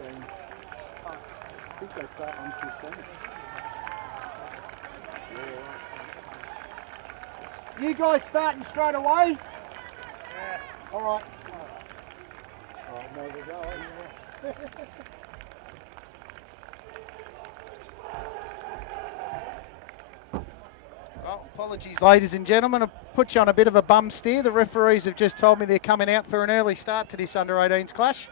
I think they start on 15. You guys starting straight away? Yeah. All right. All right, no, we go. Yeah. Well, apologies, ladies and gentlemen. I've put you on a bit of a bum steer. The referees have just told me they're coming out for an early start to this under-18s clash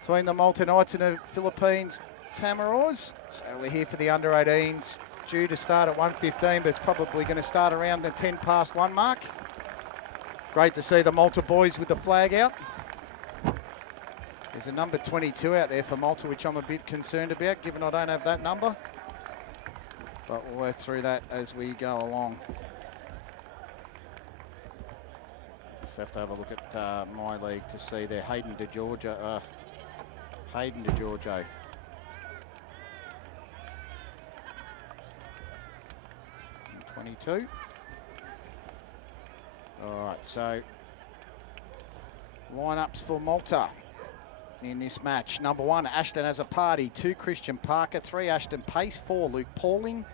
between the Malta Knights and the Philippines Tamaraws. So we're here for the under-18s, due to start at 1:15, but it's probably going to start around the 1:10 mark. Great to see the Malta boys with the flag out. There's a number 22 out there for Malta, which I'm a bit concerned about, given I don't have that number. But we'll work through that as we go along. Just have to have a look at my league to see there. Hayden DeGiorgio. 22. All right, so lineups for Malta in this match. Number 1, Ashton has a party. 2, Christian Parker. 3, Ashton Pace. 4, Luke Pauling.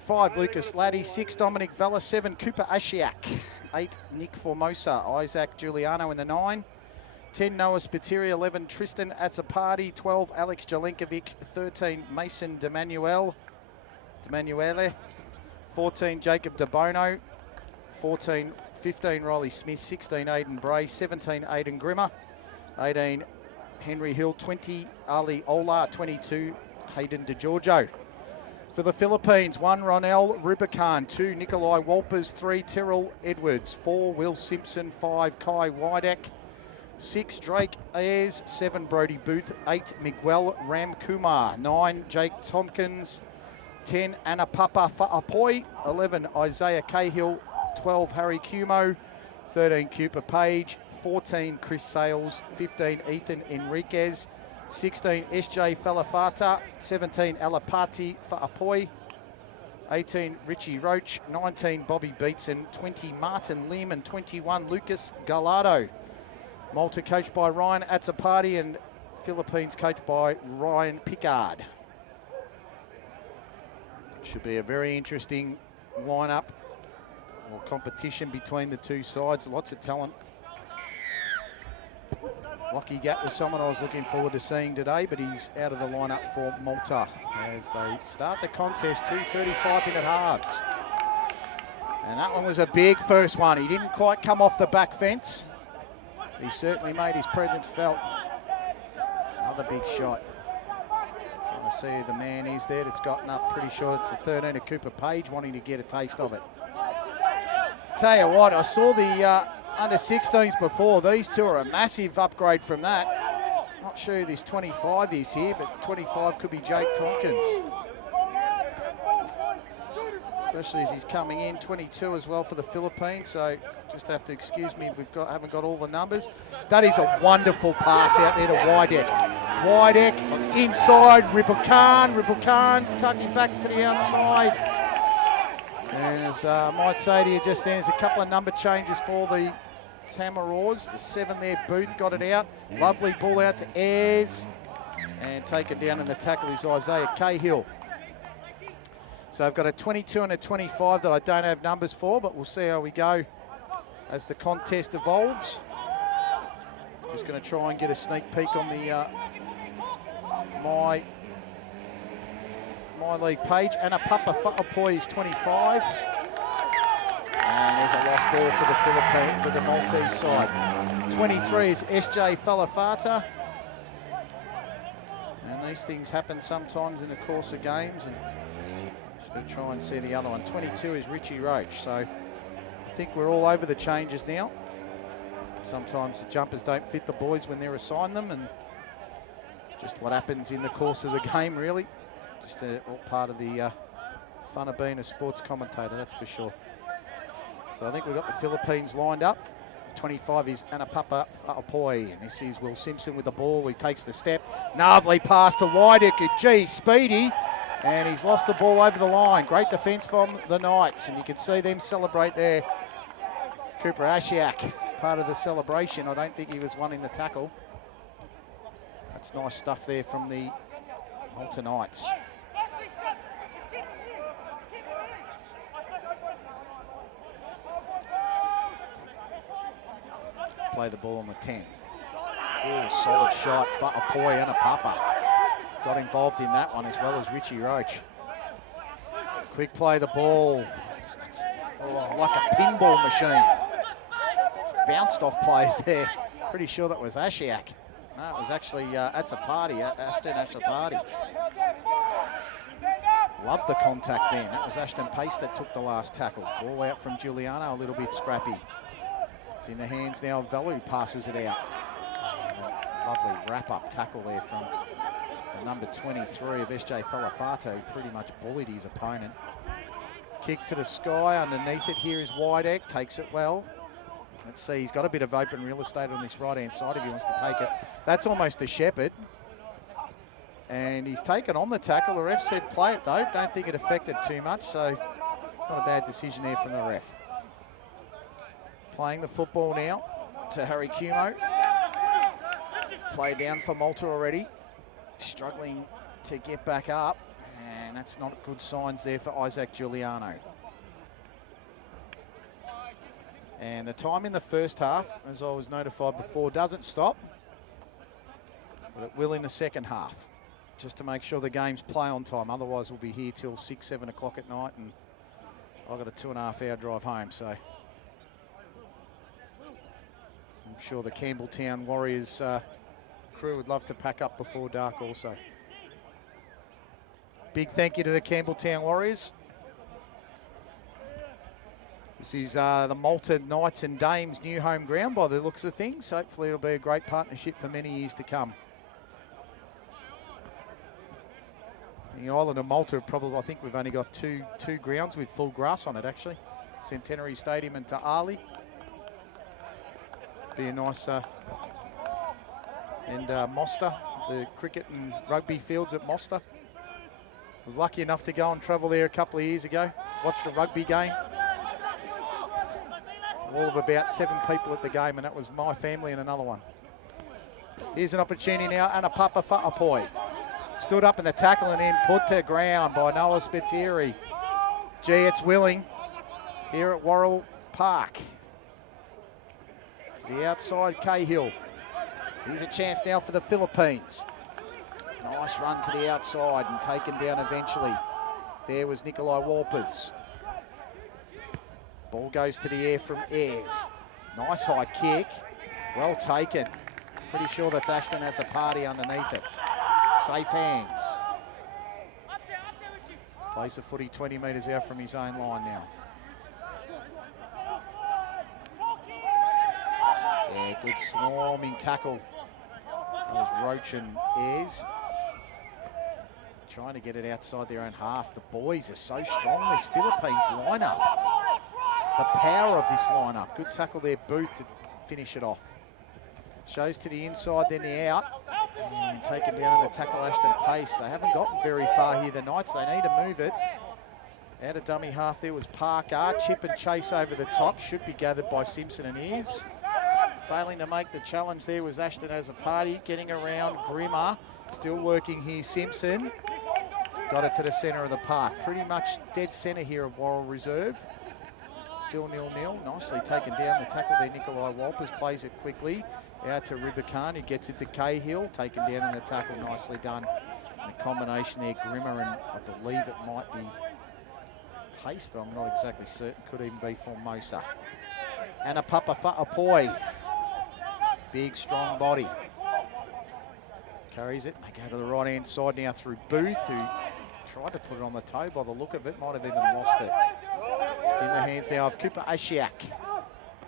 5, Lucas Laddie. 6, Dominic Vella. 7, Cooper Ashiak. 8, Nick Formosa. Isaac Giuliano in the 9. 10, Noah Spiteri. 11, Tristan Azzopardi. 12, Alex Jelenkovic. 13, Mason D'Emanuele. 14, Jacob DeBono. 15, Riley Smith. 16, Aidan Bray. 17, Aidan Grimmer. 18, Henry Hill. 20, Ali Ola. 22, Hayden DeGiorgio. For the Philippines, 1, Ronel Rubicon. 2, Nikolai Walpers. 3, Terrell Edwards. 4, Will Simpson. 5, Kai Wydek. 6, Drake Ayers. 7, Brody Booth. 8, Miguel Ramkumar. 9, Jake Tompkins. 10, Anapapa Fa'apoi. 11, Isaiah Cahill. 12, Harry Cumo. 13, Cooper Page. 14, Chris Sales. 15, Ethan Enriquez. 16, SJ Falafata. 17, Alapati Fa'apoi. 18, Richie Roach. 19, Bobby Beatson. 20, Martin Lim. And 21, Lucas Gallardo. Malta coached by Ryan Azzopardi and Philippines coached by Ryan Pickard. Should be a very interesting lineup or competition between the two sides. Lots of talent. Lockie Gatt was someone I was looking forward to seeing today, but he's out of the lineup for Malta as they start the contest. 2:35-minute halves. And that one was a big first one. He didn't quite come off the back fence. He certainly made his presence felt. Another big shot. Trying to see who the man is there that's gotten up. Pretty sure it's the 13 of Cooper Page wanting to get a taste of it. Tell you what, I saw the under-16s before. These two are a massive upgrade from that. Not sure who this 25 is here, but 25 could be Jake Tompkins. Especially as he's coming in. 22 as well for the Philippines, so just have to excuse me if haven't got all the numbers. That is a wonderful pass out there to Wydek. Wydek inside, Ribukan tucking back to the outside. And as I might say to you just then, there's a couple of number changes for the Tamaraws. The 7 there, Booth got it out. Lovely ball out to Ayres. And taken down in the tackle is Isaiah Cahill. So I've got a 22 and a 25 that I don't have numbers for, but we'll see how we go as the contest evolves. Just going to try and get a sneak peek on the my league page. Anapapa Fa'apoi is 25. And there's a lost ball for the Philippines, for the Maltese side. 23 is SJ Falafata. And these things happen sometimes in the course of games. And just going to try and see the other one. 22 is Richie Roach. So I think we're all over the changes now. Sometimes the jumpers don't fit the boys when they're assigned them, and just what happens in the course of the game, really. Just all part of the fun of being a sports commentator, that's for sure. So I think we've got the Philippines lined up. 25 is Anapapa Fa'apoi, and this is Will Simpson with the ball. He takes the step. Lovely pass to Wydek. Gee, speedy. And he's lost the ball over the line. Great defence from the Knights, and you can see them celebrate there. Cooper Ashiak, part of the celebration. I don't think he was one in the tackle. That's nice stuff there from the Malta Knights. Play the ball on the 10. Oh, solid shot. Fa'apoi and a Papa got involved in that one as well as Richie Roach. Quick play the ball. It's, like a pinball machine. Bounced off plays there. Pretty sure that was Ashiak. No, it was actually, that's a party, Ashton Party. Love the contact then. That was Ashton Pace that took the last tackle. Ball out from Giuliano, a little bit scrappy. It's in the hands now of Velu, passes it out. Lovely wrap-up tackle there from the number 23 of SJ Falafato, who pretty much bullied his opponent. Kick to the sky, underneath it here is Wideck, takes it well. Let's see, he's got a bit of open real estate on this right-hand side if he wants to take it. That's almost a Shepherd. And he's taken on the tackle. The ref said play it though. Don't think it affected too much, so not a bad decision there from the ref. Playing the football now to Harry Cumo. Play down for Malta already. Struggling to get back up. And that's not good signs there for Isaac Giuliano. And the time in the first half, as I was notified before, doesn't stop. But it will in the second half, just to make sure the games play on time. Otherwise, we'll be here till 6, 7 o'clock at night, and I've got a 2.5 hour drive home. So I'm sure the Campbelltown Warriors crew would love to pack up before dark also. Big thank you to the Campbelltown Warriors. This is the Malta Knights and Dames new home ground by the looks of things. Hopefully it'll be a great partnership for many years to come. The island of Malta, probably, I think we've only got two grounds with full grass on it actually. Centenary Stadium and Ta'ali. Be a nice, and Mosta, the cricket and rugby fields at Mosta. Was lucky enough to go and travel there a couple of years ago. Watched a rugby game. All of about 7 people at the game, and that was my family and another one. Here's an opportunity now, and a Papa Fa'apoi. Stood up in the tackle and then put to ground by Noah Spiteri. Gee, it's willing here at Worrell Park. To the outside, Cahill. Here's a chance now for the Philippines. Nice run to the outside and taken down eventually. There was Nikolai Walpers. Ball goes to the air from Ayres. Nice high kick. Well taken. Pretty sure that's Ashton has a party underneath it. Safe hands. Plays the footy 20 metres out from his own line now. Yeah, good swarming tackle. That was Roach and Ayres. Trying to get it outside their own half. The boys are so strong, this Philippines lineup. The power of this lineup. Good tackle there, Booth, to finish it off. Shows to the inside, then the out. And taken down in the tackle, Ashton Pace. They haven't gotten very far here, the Knights. They need to move it. Out of dummy half there was Parker. Chip and chase over the top. Should be gathered by Simpson and Ayres. Failing to make the challenge there was Ashton as a party. Getting around Grimmer. Still working here, Simpson. Got it to the centre of the park. Pretty much dead centre here of Worrell Reserve. Still 0-0. Nicely taken down the tackle there. Nikolai Walpers plays it quickly. Out to Ribican, who gets it to Cahill. Taken down in the tackle. Nicely done. And a combination there, Grimmer, and I believe it might be Pace, but I'm not exactly certain. Could even be Formosa. And a Papa Fa'apoi. Big, strong body. Carries it. They go to the right-hand side now through Booth, who tried to put it on the toe by the look of it. Might have even lost it. It's in the hands now of Cooper Ashiak.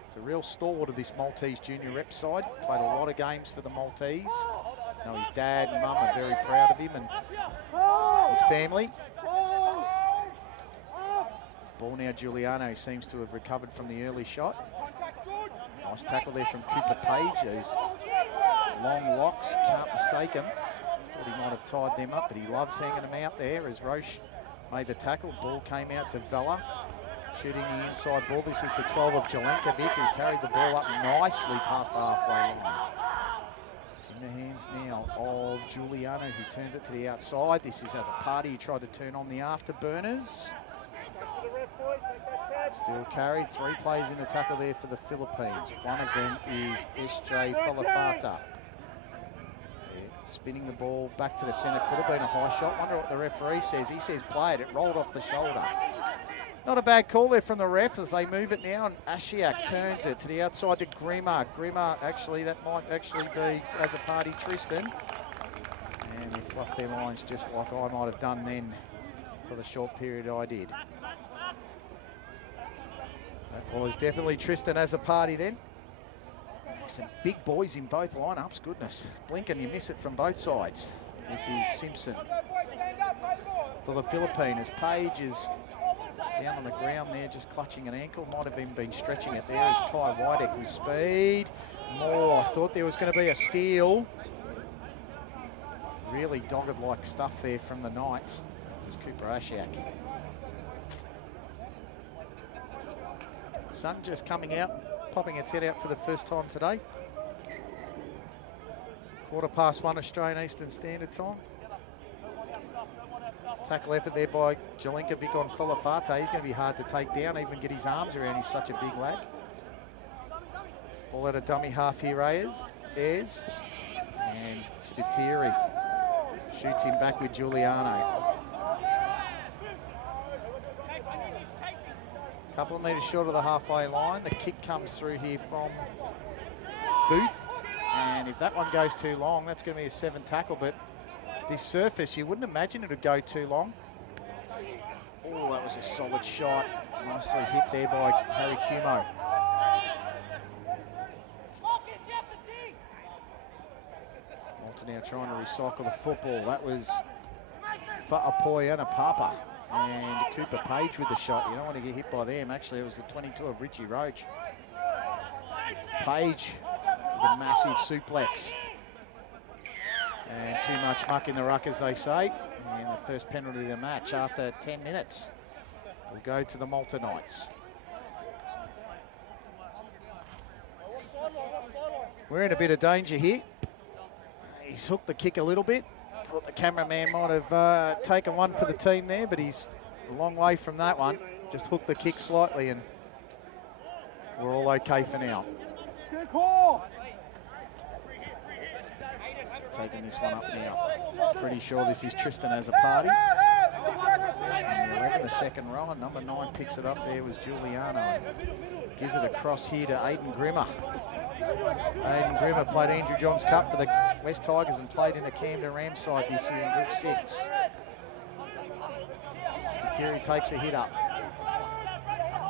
It's a real stalwart of this Maltese junior rep side. Played a lot of games for the Maltese. Now his dad and mum are very proud of him and his family. Ball now, Giuliano seems to have recovered from the early shot. Nice tackle there from Cooper Page, whose long locks, can't mistake him. Thought he might have tied them up, but he loves hanging them out there as Roche made the tackle. Ball came out to Vella. Shooting the inside ball. This is the 12 of Jelenkovic, who carried the ball up nicely past the halfway line. It's in the hands now of Giuliano, who turns it to the outside. This is as a party who tried to turn on the afterburners. Still carried. 3 players in the tackle there for the Philippines. One of them is SJ Falafata. Spinning the ball back to the centre. Could have been a high shot. Wonder what the referee says. He says play it. It rolled off the shoulder. Not a bad call there from the ref as they move it now. And Ashiak turns it to the outside to Grimmer. Grimmer, actually, that might actually be, as a party, Tristan. And they fluff their lines just like I might have done then for the short period I did. That was definitely Tristan as a party then. Some big boys in both lineups, goodness. Blink and you miss it from both sides. This is Simpson for the Philippine as Page is down on the ground there, just clutching an ankle. Might have even been stretching it there as Kai Whitehead with speed. More, I thought there was going to be a steal. Really dogged-like stuff there from the Knights. It was Cooper Ashiak. Sun just coming out, popping its head out for the first time today. 1:15 Australian Eastern Standard Time. Tackle effort there by Jelinkovic on Falafata. He's going to be hard to take down, even get his arms around. He's such a big lad. Ball out of dummy half here, Ayers. And Spiteri shoots him back with Giuliano. Couple of metres short of the halfway line. The kick comes through here from Booth. And if that one goes too long, that's going to be a 7 tackle. But this surface, you wouldn't imagine it would go too long. Oh, that was a solid shot. Nicely hit there by Harry Cumo. Malta now trying to recycle the football. That was Fa'apoiana Papa. And Cooper Page with the shot. You don't want to get hit by them. Actually, it was the 22 of Richie Roach. Page with a massive suplex. And too much muck in the ruck, as they say. And the first penalty of the match after 10 minutes will go to the Malta Knights. We're in a bit of danger here. He's hooked the kick a little bit. Thought the cameraman might have taken one for the team there, but he's a long way from that one. Just hooked the kick slightly and we're all okay for now. Taking this one up now. Pretty sure this is Tristan as a party. And the 11, the second row, and number 9 picks it up there was Giuliano. Gives it across here to Aidan Grimmer. Aidan Grimmer played Andrew Johns Cup for the West Tigers and played in the Camden Rams side this year in Group 6. Spiteri takes a hit up.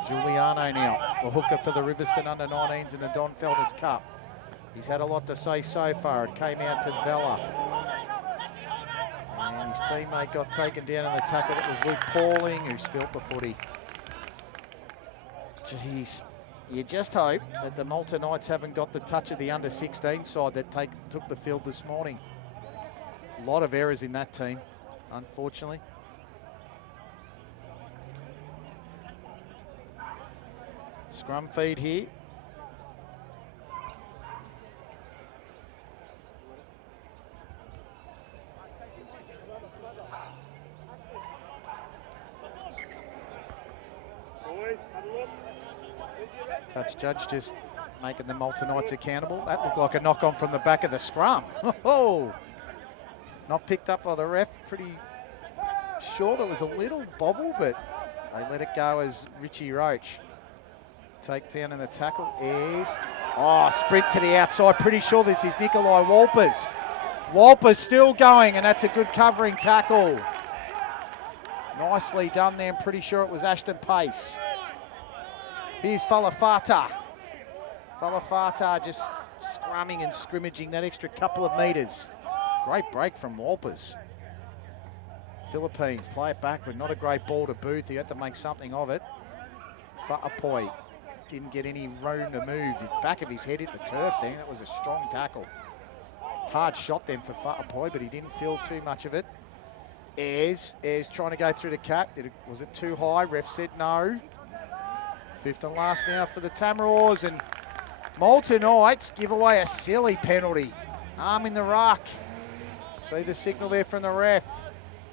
Giuliano now, the hooker for the Riverston under-19s in the Don Felder's Cup. He's had a lot to say so far. It came out to Vella. And his teammate got taken down in the tackle. It was Luke Pauling who spilt the footy. Jeez. You just hope that the Malta Knights haven't got the touch of the under-16 side that took the field this morning. A lot of errors in that team, unfortunately. Scrum feed here. Touch judge just making the Malta Knights accountable. That looked like a knock-on from the back of the scrum. Oh, not picked up by the ref. Pretty sure there was a little bobble, but they let it go as Richie Roach. Takedown in the tackle is, sprint to the outside. Pretty sure this is Nikolai Walpers. Walpers still going, and that's a good covering tackle. Nicely done there. I'm pretty sure it was Ashton Pace. Here's Falafata. Falafata just scrumming and scrimmaging that extra couple of metres. Great break from Walpers. Philippines play it backward. Not a great ball to Booth. He had to make something of it. Fa'apoi didn't get any room to move. The back of his head hit the turf there. That was a strong tackle. Hard shot then for Fa'apoi, but he didn't feel too much of it. Ayres trying to go through the cap. Was it too high? Ref said no. 5th and last now for the Tamaraws, and Malta Knights give away a silly penalty. Arm in the ruck. See the signal there from the ref.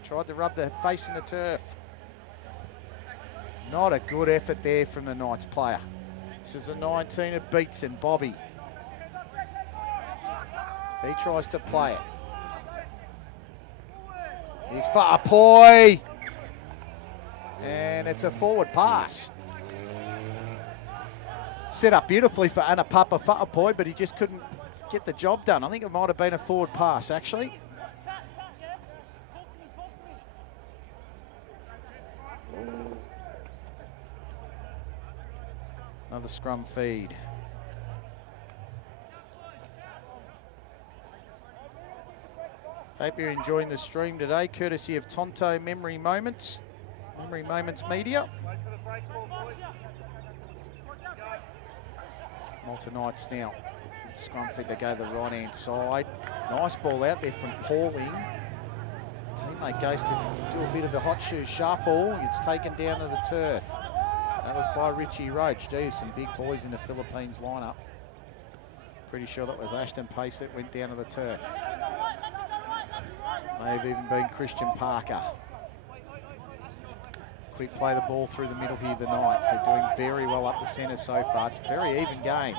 Tried to rub the face in the turf. Not a good effort there from the Knights player. This is a 19 of Beatson, Bobby. He tries to play it. He's for Apoy. And it's a forward pass. Set up beautifully for Anapapa Fa'apoy, but he just couldn't get the job done. I think it might have been a forward pass, actually. Another scrum feed. Hope you're enjoying the stream today, courtesy of Tonto Memory Moments Media. Malta Knights now. Scrum feed, they go to the right-hand side. Nice ball out there from Pauling. Teammate goes to do a bit of a hot shoe shuffle. It's taken down to the turf. That was by Richie Roach. Geez, some big boys in the Philippines lineup. Pretty sure that was Ashton Pace that went down to the turf. May have even been Christian Parker. Quick play the ball through the middle here, the Knights. They're doing very well up the centre so far. It's a very even game.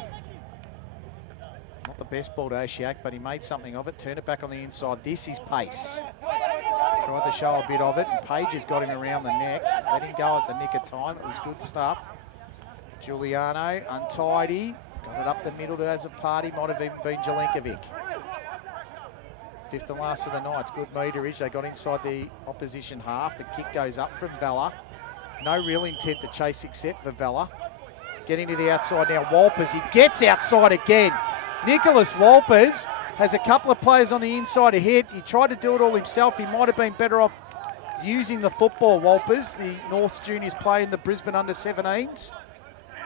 Not the best ball to Asiak, but he made something of it. Turn it back on the inside. This is Pace. Tried to show a bit of it, and Page has got him around the neck. Let him go at the nick of time. It was good stuff. Giuliano, untidy. Got it up the middle to as a party. Might have even been Jelenkovic. Fifth and last for the Knights. Good meterage. They got inside the opposition half. The kick goes up from Vella. No real intent to chase except for Vella. Getting to the outside now. Walpers, he gets outside again. Nicholas Walpers has a couple of players on the inside ahead. He tried to do it all himself. He might have been better off using the football, Walpers, the North Juniors play in the Brisbane under-17s.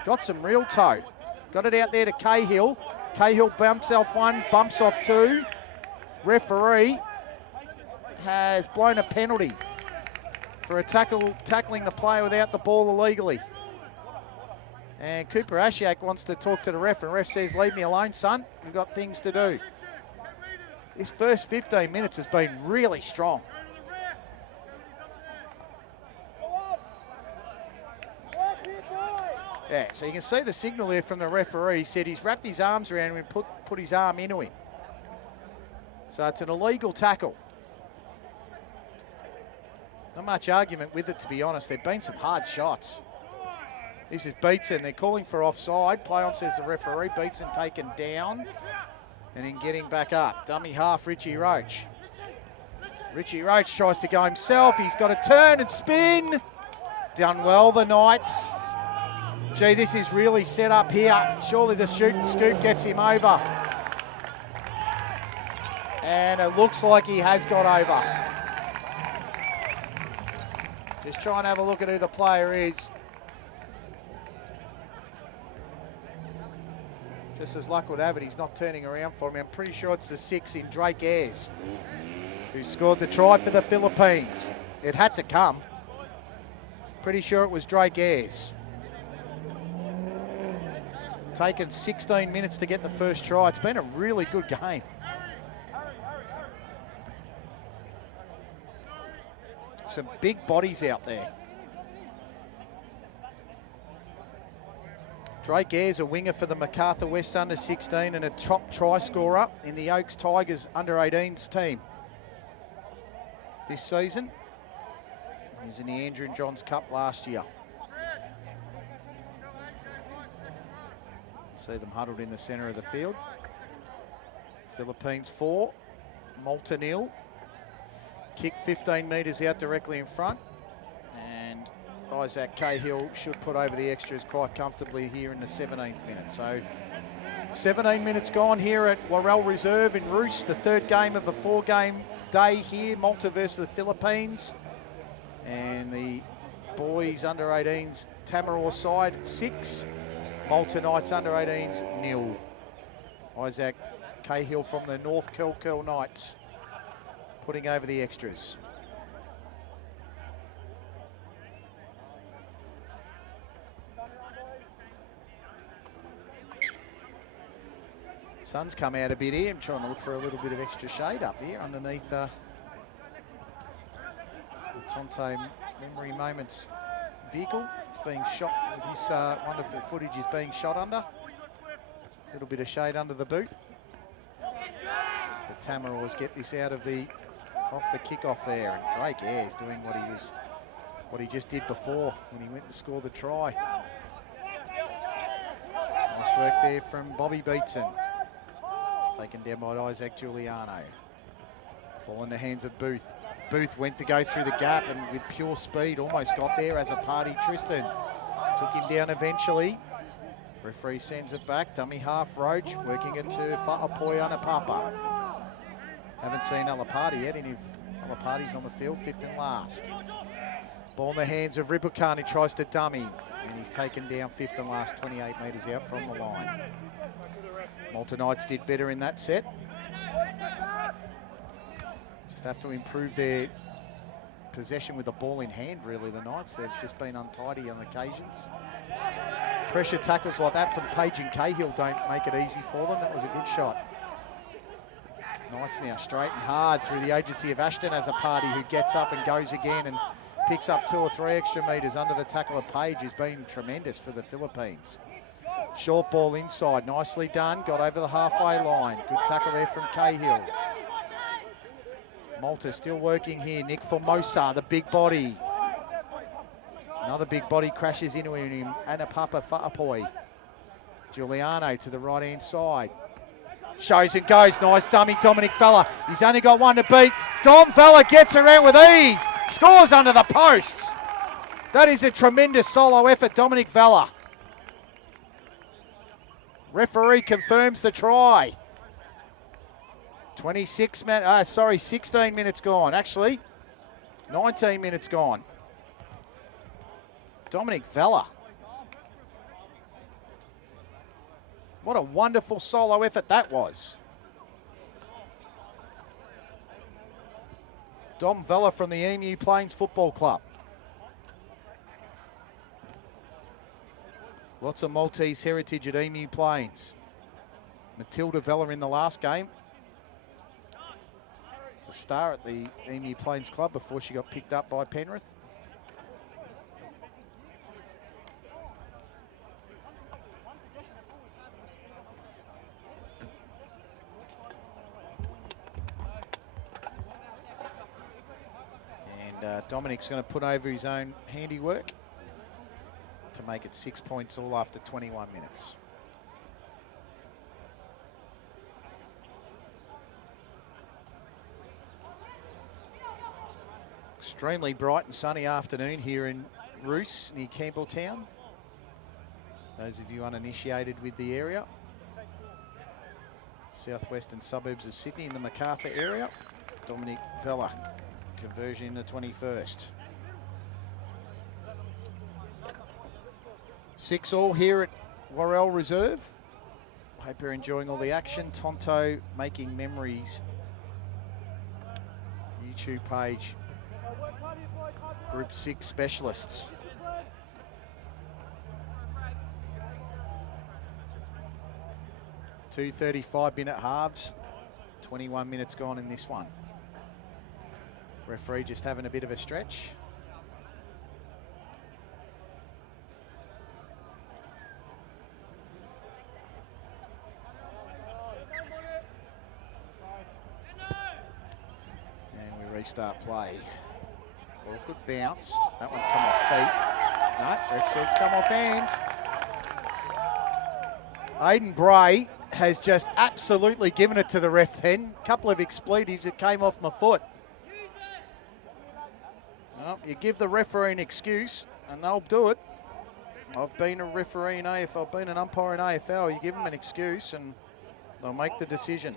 Got some real toe. Got it out there to Cahill. Cahill bumps off one, bumps off two. Referee has blown a penalty for a tackling the player without the ball illegally. And Cooper Ashiak wants to talk to the ref, and the ref says, leave me alone, son. We've got things to do. This first 15 minutes has been really strong. Yeah, so you can see the signal there from the referee. He said he's wrapped his arms around him and put his arm into him. So it's an illegal tackle. Not much argument with it, to be honest. There've been some hard shots. This is Beatson. They're calling for offside. Play on, says the referee. Beatson taken down and then getting back up. Dummy half, Richie Roach. Richie Roach tries to go himself. He's got to turn and spin. Done well, the Knights. Gee, this is really set up here. Surely the shoot and scoop gets him over. And it looks like he has got over. Just try and have a look at who the player is. Just as luck would have it, he's not turning around for me. I'm pretty sure it's the 6 in Drake Ayres, who scored the try for the Philippines. It had to come. Pretty sure it was Drake Ayres. Taken 16 minutes to get the first try. It's been a really good game. Some big bodies out there. Drake Ayres, a winger for the Macarthur West under-16 and a top try scorer in the Oaks Tigers under-18s team this season. He was in the Andrew and Johns Cup last year. See them huddled in the centre of the field. Philippines 4, Malta 0. Kick 15 metres out directly in front. And Isaac Cahill should put over the extras quite comfortably here in the 17th minute. So 17 minutes gone here at Worrell Reserve in Ruse, the third game of a 4-game day here, Malta versus the Philippines. And the boys under-18s Tamaraws side 6, Malta Knights under-18s 0. Isaac Cahill from the North Curl Knights putting over the extras. Sun's come out a bit here. I'm trying to look for a little bit of extra shade up here underneath the Tonto Memory Moments vehicle. It's being shot, this wonderful footage is being shot under. A little bit of shade under the boot. The Tamaraws get this out of the off the kickoff there, and Drake Ayres doing what he just did before when he went to score the try. Nice work there from Bobby Beatson. Taken down by Isaac Giuliano. Ball in the hands of Booth. Booth went to go through the gap and with pure speed almost got there as a party. Tristan took him down eventually. Referee sends it back. Dummy half Roach working it to Fa'apoi Anapapa. Haven't seen Alapati yet. Any of Alapati's on the field, fifth and last. Ball in the hands of Ribukan, who tries to dummy. And he's taken down fifth and last, 28 metres out from the line. Malta Knights did better in that set. Just have to improve their possession with the ball in hand, really, the Knights. They've just been untidy on occasions. Pressure tackles like that from Page and Cahill don't make it easy for them. That was a good shot. Knights now straight and hard through the agency of Ashton as a party who gets up and goes again and picks up 2 or 3 extra metres under the tackle of Page, who's been tremendous for the Philippines. Short ball inside, nicely done, got over the halfway line. Good tackle there from Cahill. Malta still working here. Nick Formosa, the big body. Another big body crashes into him. Anapapa Fa'apoi. Giuliano to the right-hand side. Shows and goes. Nice dummy, Dominic Vella. He's only got one to beat. Dom Vella gets around with ease. Scores under the posts. That is a tremendous solo effort, Dominic Vella. Referee confirms the try. 16 minutes gone. Actually, 19 minutes gone. Dominic Vella. What a wonderful solo effort that was. Dom Vella from the Emu Plains Football Club. Lots of Maltese heritage at Emu Plains. Matilda Vella in the last game. She's a star at the Emu Plains Club before she got picked up by Penrith. Dominic's going to put over his own handiwork to make it 6 points all after 21 minutes. Extremely bright and sunny afternoon here in Ruse near Campbelltown. Those of you uninitiated with the area. Southwestern suburbs of Sydney in the Macarthur area. Dominic Vella. Conversion in the 21st. 6-6 here at Worrell Reserve. Hope you're enjoying all the action. Tonto making memories. YouTube page. Group 6 specialists. .235 minute halves. 21 minutes gone in this one. Referee just having a bit of a stretch. And we restart play. Well, good bounce. That one's come off feet. No, ref said it's come off hands. Aidan Bray has just absolutely given it to the ref then. Couple of expletives, it came off my foot. Well, you give the referee an excuse and they'll do it. I've been a referee in AFL, I've been an umpire in AFL. You give them an excuse and they'll make the decision.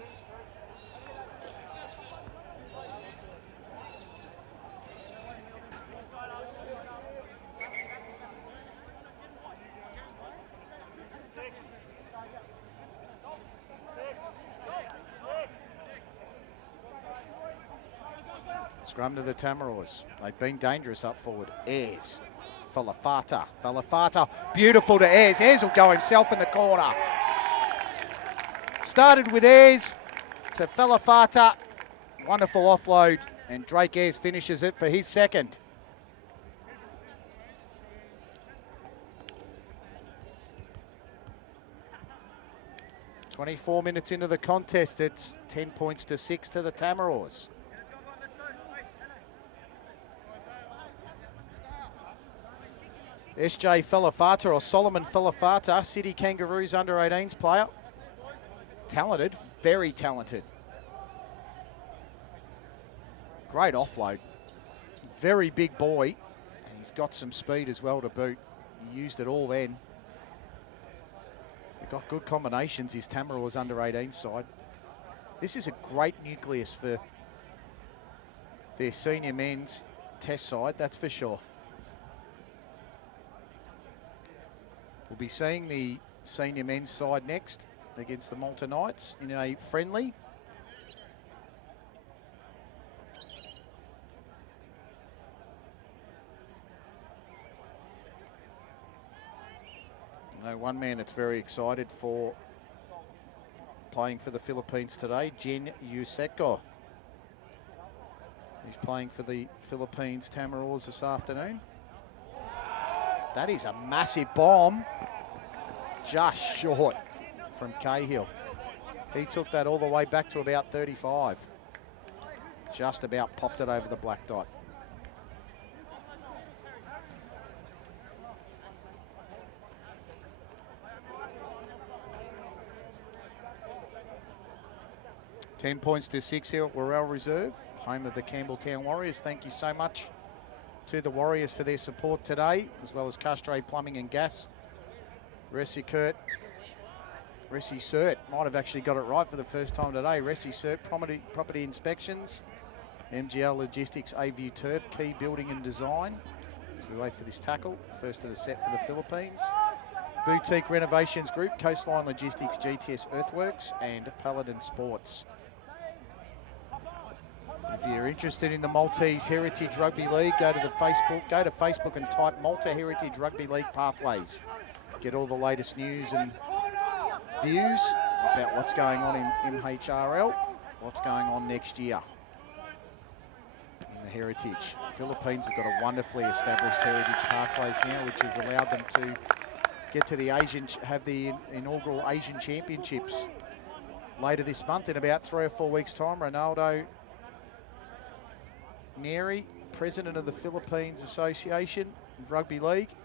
Scrum to the Tamaraws. They've been dangerous up forward. Ayres. Falafata. Beautiful to Ayres. Ayres will go himself in the corner. Started with Ayres to Falafata. Wonderful offload, and Drake Ayres finishes it for his second. "24 minutes into the contest, it's 10 points to 6 to the Tamaraws. SJ Falafata, or Solomon Falafata, City Kangaroos under-18s player. Talented, very talented. Great offload. Very big boy, and he's got some speed as well to boot. He used it all then. They've got good combinations, his Tamaraws under-18 side. This is a great nucleus for their senior men's test side, that's for sure. We'll be seeing the senior men's side next against the Malta Knights in a friendly. No one man that's very excited for playing for the Philippines today, Jin Yuseko. He's playing for the Philippines Tamaraws this afternoon. That is a massive bomb. Just short from Cahill. He took that all the way back to about 35. Just about popped it over the black dot. "10 points to 6 here at Worrell Reserve, home of the Campbelltown Warriors. Thank you so much to the Warriors for their support today, as well as Castre Plumbing and Gas. Ressi Cert might have actually got it right for the first time today. Ressi Cert Property Inspections, MGL Logistics, A-View Turf, Key Building and Design. So we wait for this tackle, first of the set for the Philippines. Boutique Renovations Group, Coastline Logistics, GTS Earthworks, and Paladin Sports. If you're interested in the Maltese Heritage Rugby League, go to Facebook and type Malta Heritage Rugby League Pathways. Get all the latest news and views about what's going on in MHRL, what's going on next year in the Heritage. The Philippines have got a wonderfully established Heritage Pathways now, which has allowed them to get to have the inaugural Asian Championships later this month in about 3 or 4 weeks' time. Ronaldo Neri, president of the Philippines Association of Rugby League,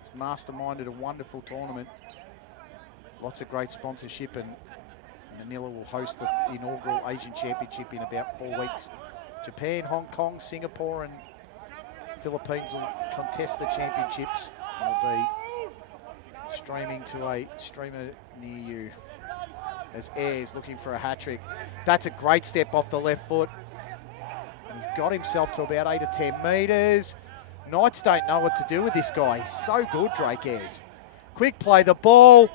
has masterminded a wonderful tournament. Lots of great sponsorship, and Manila will host the inaugural Asian Championship in about 4 weeks. Japan, Hong Kong, Singapore and Philippines will contest the championships. Will be streaming to a streamer near you as Ayres looking for a hat-trick. That's a great step off the left foot. And he's got himself to about 8 or 10 metres. Knights don't know what to do with this guy. He's so good, Drake Ayres. Quick play the ball,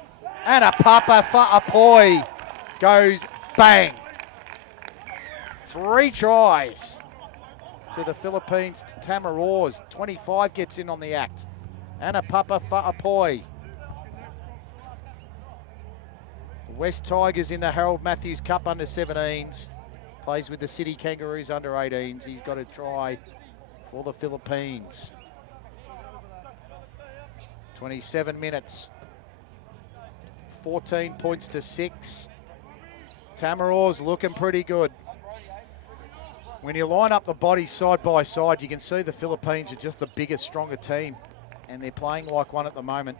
and a papa for Apoy goes bang. 3 tries to the Philippines Tamaraws. 25 gets in on the act. And a papa for Apoy. The West Tigers in the Harold Matthews Cup under-17s. Plays with the City Kangaroos under-18s. He's got a try for the Philippines. 27 minutes. 14 points to 6. Tamaraws looking pretty good. When you line up the bodies side by side, you can see the Philippines are just the biggest, stronger team, and they're playing like one at the moment.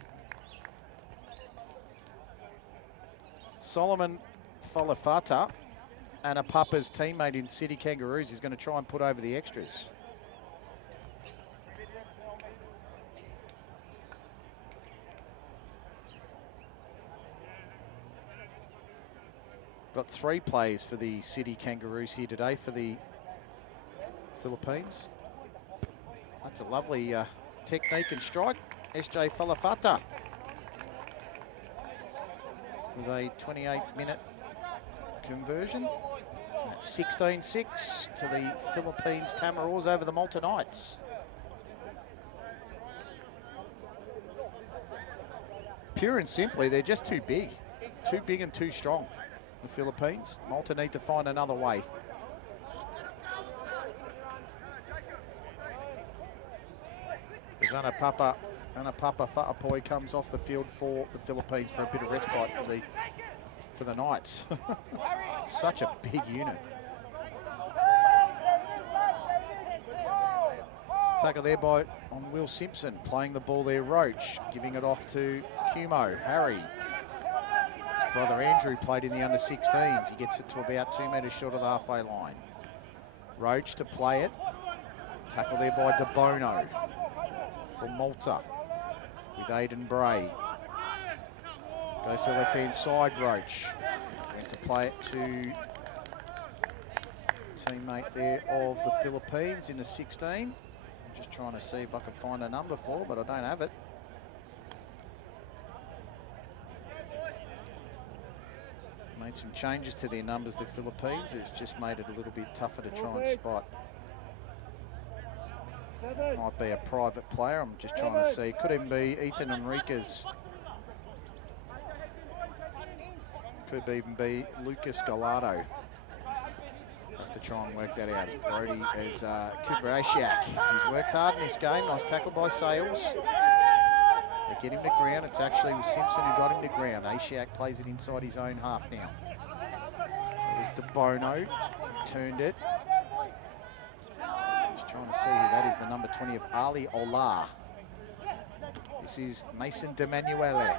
Solomon Falafata and a Papa's teammate in City Kangaroos is going to try and put over the extras. Got 3 players for the City Kangaroos here today for the Philippines. That's a lovely technique and strike. SJ Falafata with a 28th minute conversion. That's 16-6 to the Philippines Tamaraws over the Malta Knights. Pure and simply, they're just too big and too strong. the Philippines. Malta need to find another way. As Anapapa Fa'apoi comes off the field for the Philippines for a bit of respite for the Knights. Such a big unit. Tackle there on Will Simpson, playing the ball there. Roach giving it off to Cumo. Harry. His brother Andrew played in the under-16s. He gets it to about 2 metres short of the halfway line. Roach to play it. Tackle there by De Bono for Malta with Aidan Bray. Goes to the left-hand side, Roach. Going to play it to teammate there of the Philippines in the 16. Just trying to see if I can find a number for, but I don't have it. Made some changes to their numbers, the Philippines. It's just made it a little bit tougher to try and spot. Might be a private player. I'm just trying to see. Could even be Ethan Enriquez. Could even be Lucas Gallardo. Have to try and work that out. Brody is Cooper Asiak, who's worked hard in this game. Nice tackle by Sales. They get him to ground. It's actually Simpson who got him to ground. Asiak plays it inside his own half now. There's De Bono, turned it. Just trying to see who that is, the number 20 of Ali Olar. This is Mason D'Emanuele.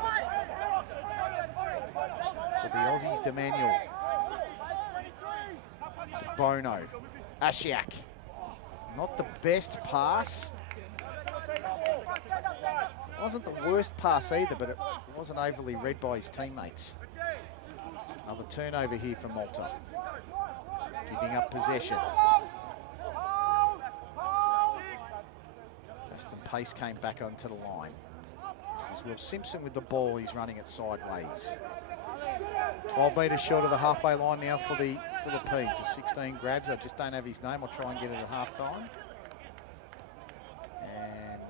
For the Aussies, D'Emanuel. De Bono. Asiak. Not the best pass. Wasn't the worst pass either, but it wasn't overly read by his teammates. Another turnover here for Malta. Giving up possession. Preston Pace came back onto the line. This is Will Simpson with the ball. He's running it sideways. 12 metres short of the halfway line now for the Philippines. The 16 grabs. I just don't have his name. I'll try and get it at half-time. And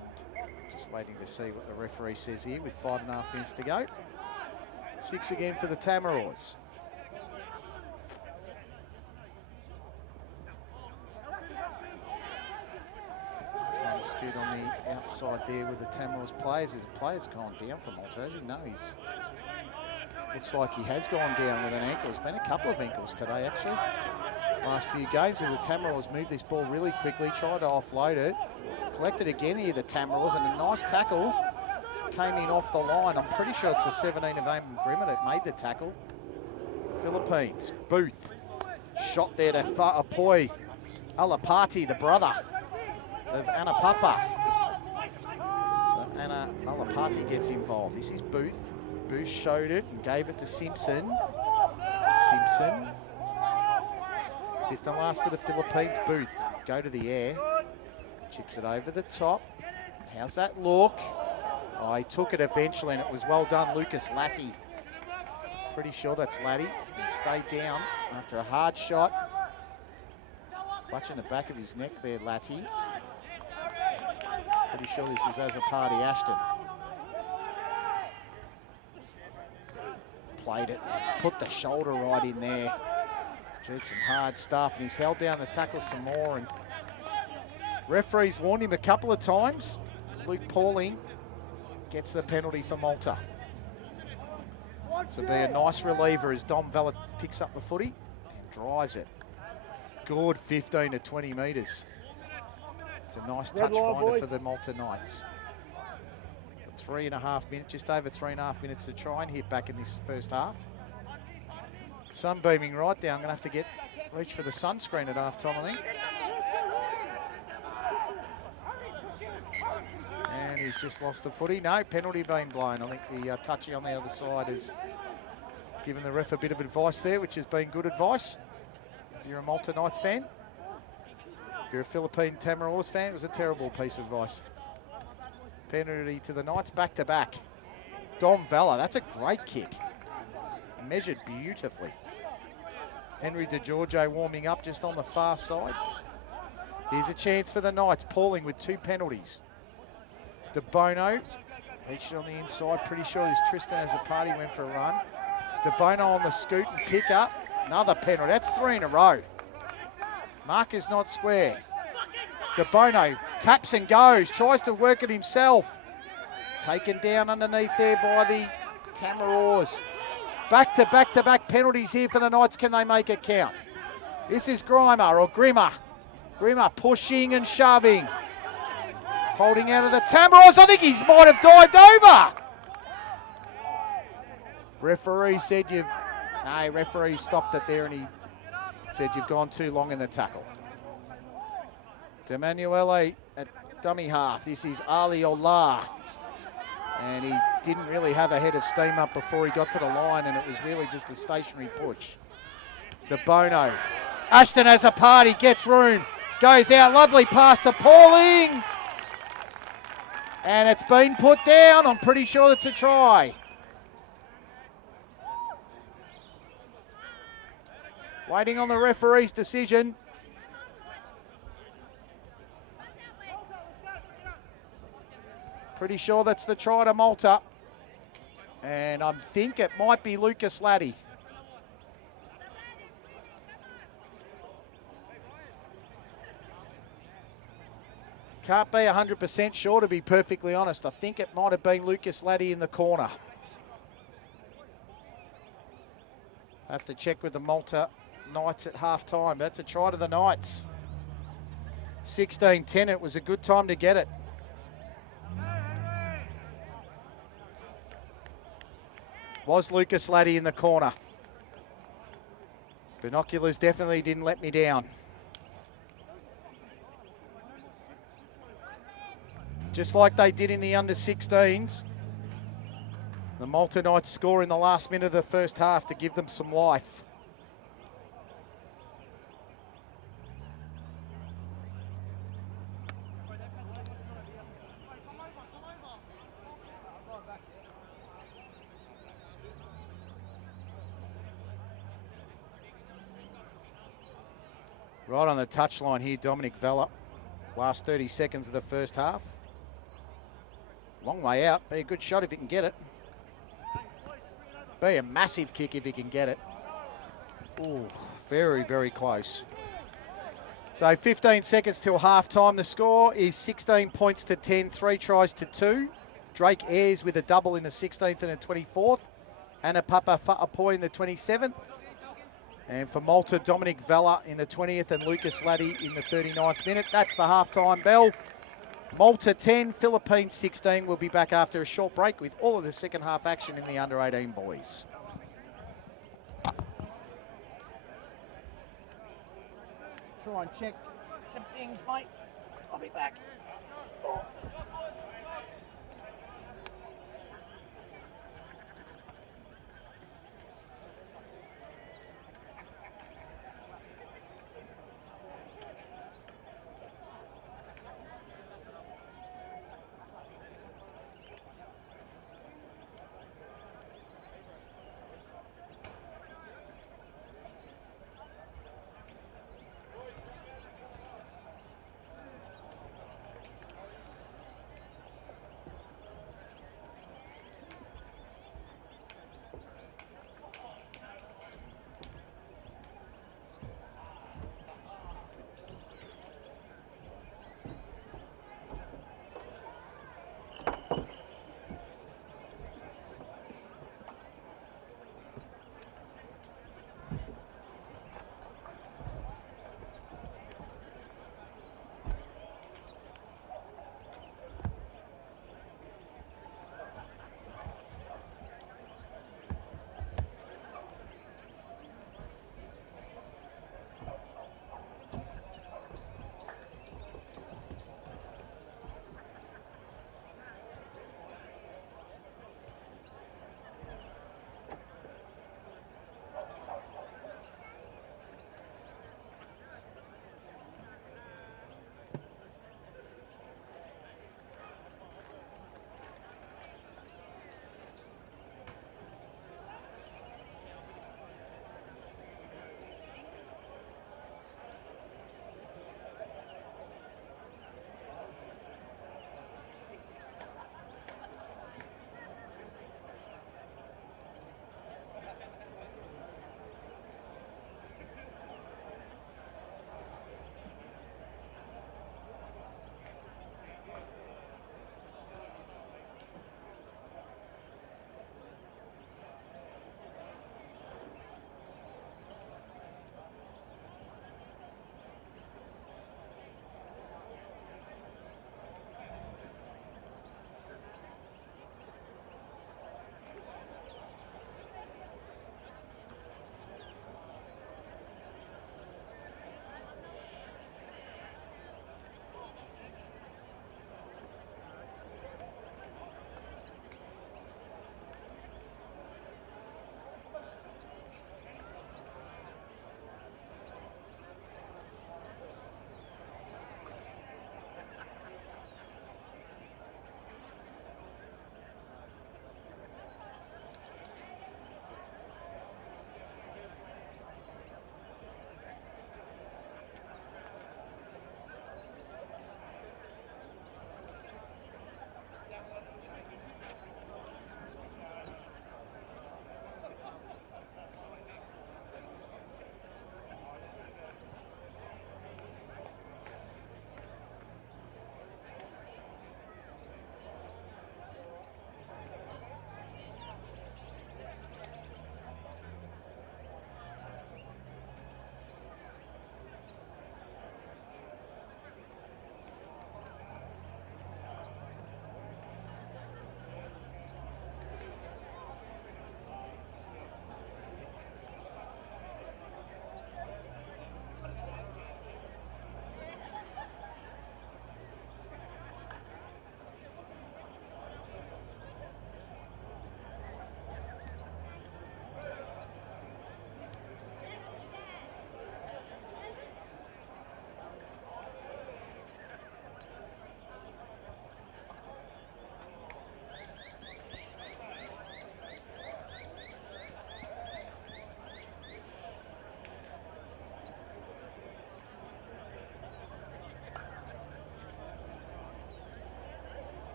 just waiting to see what the referee says here with 5.5 minutes to go. 6 again for the Tamaraws. Trying to scoot on the outside there with the Tamaraws players. His player's gone down for Malta, has he? No, he's... Looks like he has gone down with an ankle. There's been a couple of ankles today, actually. Last few games as the Tamaraws moved this ball really quickly, tried to offload it. Collected again here, the Tamaraws, and a nice tackle. Came in off the line. I'm pretty sure it's a 17 of Eamon Grimmett that made the tackle. Philippines, Booth. Shot there to Fa'apoi. Alapati, the brother of Anapapa. So Anna Alapati gets involved. This is Booth. Booth showed it and gave it to Simpson. Simpson. 5th and last for the Philippines. Booth, go to the air. Chips it over the top. How's that look? Oh, he took it eventually and it was well done, Lucas Latty. Pretty sure that's Latty. He stayed down after a hard shot. Clutching the back of his neck there, Latty. Pretty sure this is Azapati Ashton. Played it, he's put the shoulder right in there. Did some hard stuff and he's held down the tackle some more, and referees warned him a couple of times. Luke Pauling gets the penalty for Malta. So be a nice reliever as Dom Vella picks up the footy and drives it. Good 15 to 20 metres. It's a nice touch finder for the Malta Knights. 3.5 minutes, just over 3.5 minutes to try and hit back in this first half. Sun beaming right down. I'm going to have to reach for the sunscreen at half-time, I think. And he's just lost the footy. No, penalty being blown. I think the touchy on the other side has given the ref a bit of advice there, which has been good advice. If you're a Malta Knights fan. If you're a Philippine Tamaraws fan, it was a terrible piece of advice. Penalty to the Knights, back-to-back. Dom Vella, that's a great kick. Measured beautifully. Henry DeGiorgio warming up just on the far side. Here's a chance for the Knights. Pauling with 2 penalties. De Bono reached it on the inside. Pretty sure this Tristan Azapati went for a run. De Bono on the scoot and pick up. Another penalty. That's 3 in a row. Mark is not square. De Bono taps and goes. Tries to work it himself. Taken down underneath there by the Tamaraws. Back-to-back penalties here for the Knights. Can they make it count? This is Grimmer. Grimmer pushing and shoving. Holding out of the Tamaraws. I think he might have dived over. Referee said referee stopped it there and he said you've gone too long in the tackle. D'Emanuele at dummy half. This is Ali Ola. And he didn't really have a head of steam up before he got to the line, and it was really just a stationary push. De Bono. Ashton has a party, gets room, goes out, lovely pass to Pauling. And it's been put down. I'm pretty sure it's a try. Waiting on the referee's decision. Pretty sure that's the try to Malta. And I think it might be Lucas Laddie. Can't be 100% sure, to be perfectly honest. I think it might have been Lucas Laddie in the corner. Have to check with the Malta Knights at half-time. That's a try to the Knights. 16-10, it was a good time to get it. Was Lucas Laddie in the corner. Binoculars definitely didn't let me down. Just like they did in the under-16s, the Malta Knights score in the last minute of the first half to give them some life. Right on the touchline here, Dominic Vella. Last 30 seconds of the first half. Long way out. Be a good shot if he can get it. Be a massive kick if he can get it. Ooh, very, very close. So 15 seconds till half-time. The score is 16 points to 10, 3 tries to 2. Drake Ayres with a double in the 16th and the 24th. Anna Papa Fa'apoi in the 27th. And for Malta, Dominic Vella in the 20th and Lucas Laddie in the 39th minute. That's the half-time bell. Malta 10, Philippines 16. We'll be back after a short break with all of the second half action in the under-18 boys. Try and check some things, mate. I'll be back. Oh.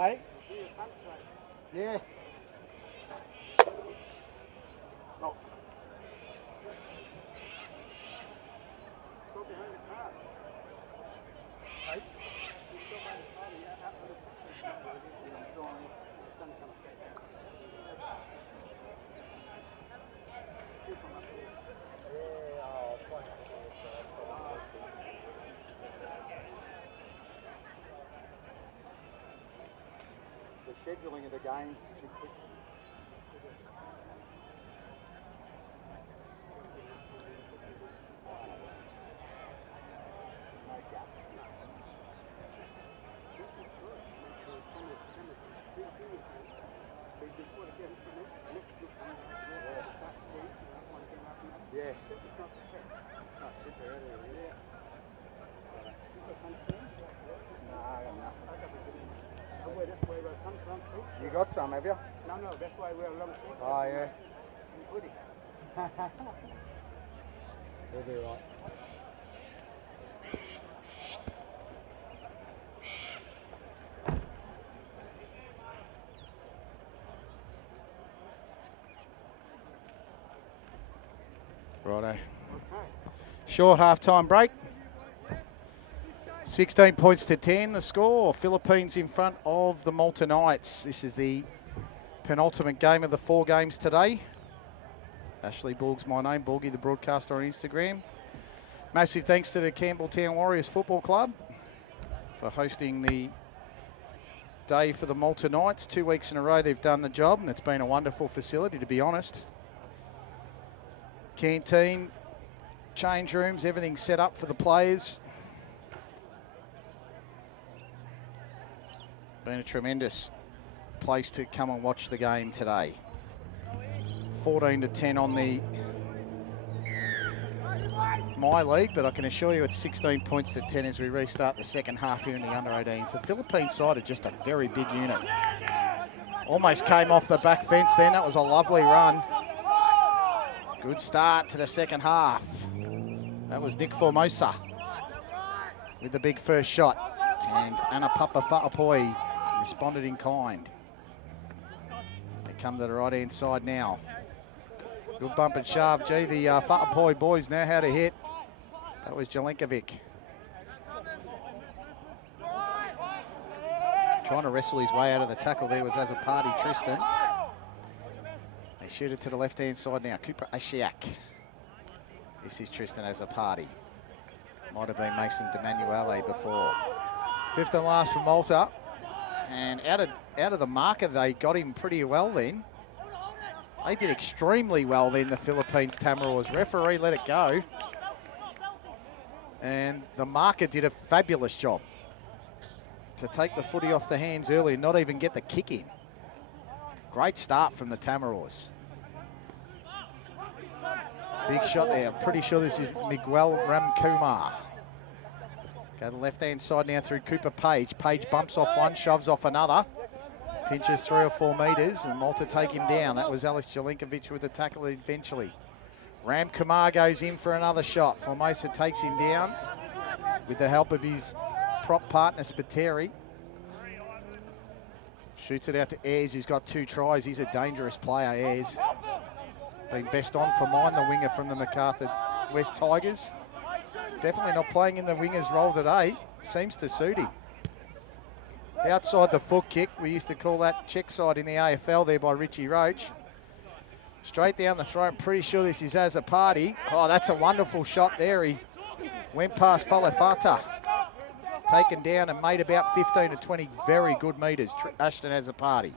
Hey? Yeah. No. Hey? The scheduling of the game. Yeah. You got some, have you? No, that's why we're long. Oh, yeah. We'll be right. Righto. Short half-time break. 16 points to 10 the score. Philippines in front of the Malta Knights. This is the penultimate game of the 4 games today. Ashley Borg's my name, Borgie the broadcaster on Instagram. Massive thanks to the Campbelltown Warriors Football Club for hosting the day for the Malta Knights. 2 weeks in a row they've done the job, and it's been a wonderful facility, to be honest. Canteen, change rooms, everything set up for the players. Been a tremendous place to come and watch the game today. 14 to 10 on the My League, but I can assure you it's 16 points to 10 as we restart the second half here in the under-18s. The Philippine side are just a very big unit. Almost came off the back fence then. That was a lovely run. Good start to the second half. That was Nick Formosa with the big first shot. And Anna Papa Fa'apoi responded in kind. They come to the right-hand side now. Good bump and shove. Gee, the Fa'apoi boys know how to hit. That was Jelenkovic. Trying to wrestle his way out of the tackle there was as a party Tristan. They shoot it to the left-hand side now. Cooper Ashiak. This is Tristan as a party. Might have been Mason D'Emanuele before. 5th and last for Malta. And out of the marker, they got him pretty well then. They did extremely well then, the Philippines Tamaraws. Referee let it go. And the marker did a fabulous job to take the footy off the hands early and not even get the kick in. Great start from the Tamaraws. Big shot there. I'm pretty sure this is Miguel Ramkumar. Go to the left-hand side now through Cooper Page. Page bumps off one, shoves off another. Pinches 3 or 4 metres, and Malta take him down. That was Alex Jelenkovic with the tackle eventually. Ramkumar goes in for another shot. Formosa takes him down with the help of his prop partner, Spiteri. Shoots it out to Ayres, who's got 2 tries. He's a dangerous player, Ayres. Been best on for mine, the winger from the MacArthur West Tigers. Definitely not playing in the winger's role today. Seems to suit him. Outside the foot kick, we used to call that check side in the AFL there by Richie Roach. Straight down the throat, I'm pretty sure this is as a party. Oh, that's a wonderful shot there. He went past Falefata. Taken down and made about 15 to 20 very good metres. Ashton as a party.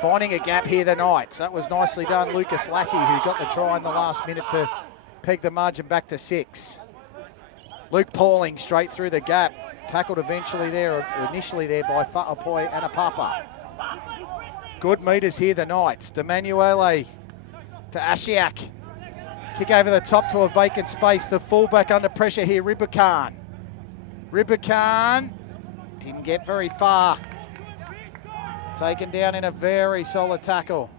Finding a gap here, the Knights. That was nicely done. Lucas Latti, who got the try in the last minute to peg the margin back to 6. Luke Pauling straight through the gap. Tackled eventually there, or initially there by Fa'apoi Anapapa. Good metres here, the Knights. D'Emanuele to Ashiak. Kick over the top to a vacant space. The fullback under pressure here, Ribukan. Ribukan didn't get very far. Taken down in a very solid tackle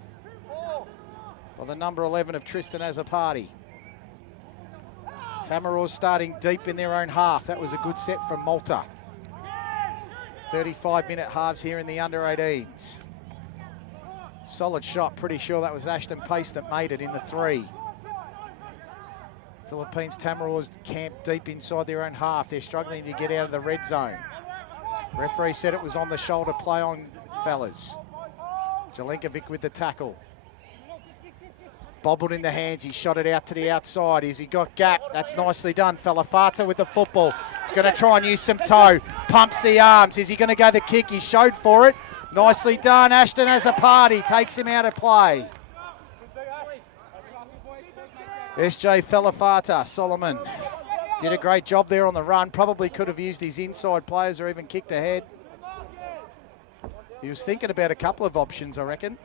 by the number 11 of Tristan as a party. Tamaraws starting deep in their own half. That was a good set from Malta. 35-minute halves here in the under-18s. Solid shot. Pretty sure that was Ashton Pace that made it in the 3. Philippines Tamaraws camped deep inside their own half. They're struggling to get out of the red zone. Referee said it was on the shoulder. Play on, fellas. Jelenkovic with the tackle. Bobbled in the hands. He shot it out to the outside. Has he got gap? That's nicely done. Falafata with the football. He's going to try and use some toe. Pumps the arms. Is he going to go the kick? He showed for it. Nicely done. Ashton has a party. Takes him out of play. SJ Falafata, Solomon, did a great job there on the run. Probably could have used his inside players or even kicked ahead. He was thinking about a couple of options, I reckon.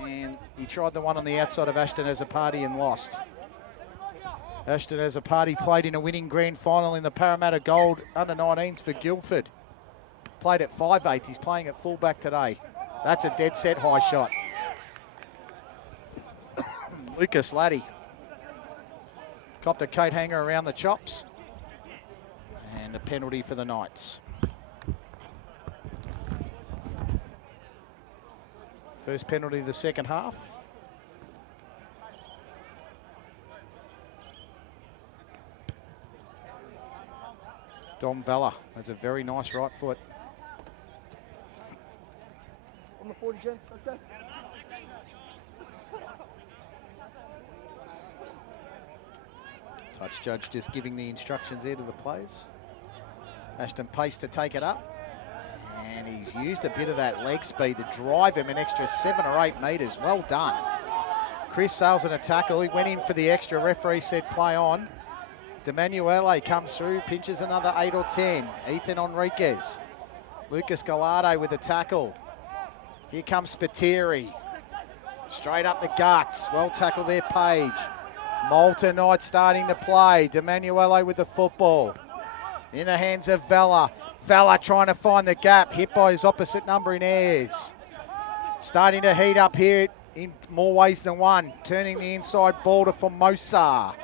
And he tried the one on the outside of Ashton as a party and lost. Ashton as a party played in a winning grand final in the Parramatta Gold under-19s for Guildford. Played at 5'8". He's playing at fullback today. That's a dead set high shot. Lucas Laddie. Copped a coat hanger around the chops. And a penalty for the Knights. First penalty of the second half. Dom Vella has a very nice right foot. On the 40, Jen. Okay. Touch judge just giving the instructions there to the players. Ashton Pace to take it up. And he's used a bit of that leg speed to drive him an extra 7 or 8 metres. Well done. Chris Sales in a tackle. He went in for the extra. Referee said play on. D'Emanuele comes through, pinches another 8 or 10. Ethan Enriquez. Lucas Gallardo with a tackle. Here comes Spiteri. Straight up the guts. Well tackled there, Page. Malta Knight starting to play. D'Emanuele with the football. In the hands of Vella. Vella trying to find the gap. Hit by his opposite number in Ayres. Starting to heat up here in more ways than one. Turning the inside ball to Formosa.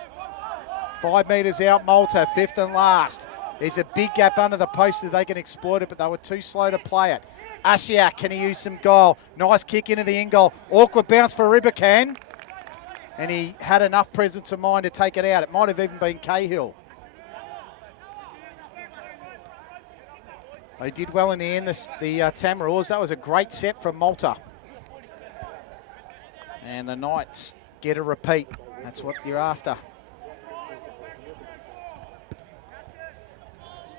5 metres out, Malta, 5th and last. There's a big gap under the post that they can exploit it, but they were too slow to play it. Ashiak, can he use some goal? Nice kick into the in goal. Awkward bounce for Ribican. And he had enough presence of mind to take it out. It might have even been Cahill. They did well in the end, the Tamaraws. That was a great set from Malta. And the Knights get a repeat. That's what you're after.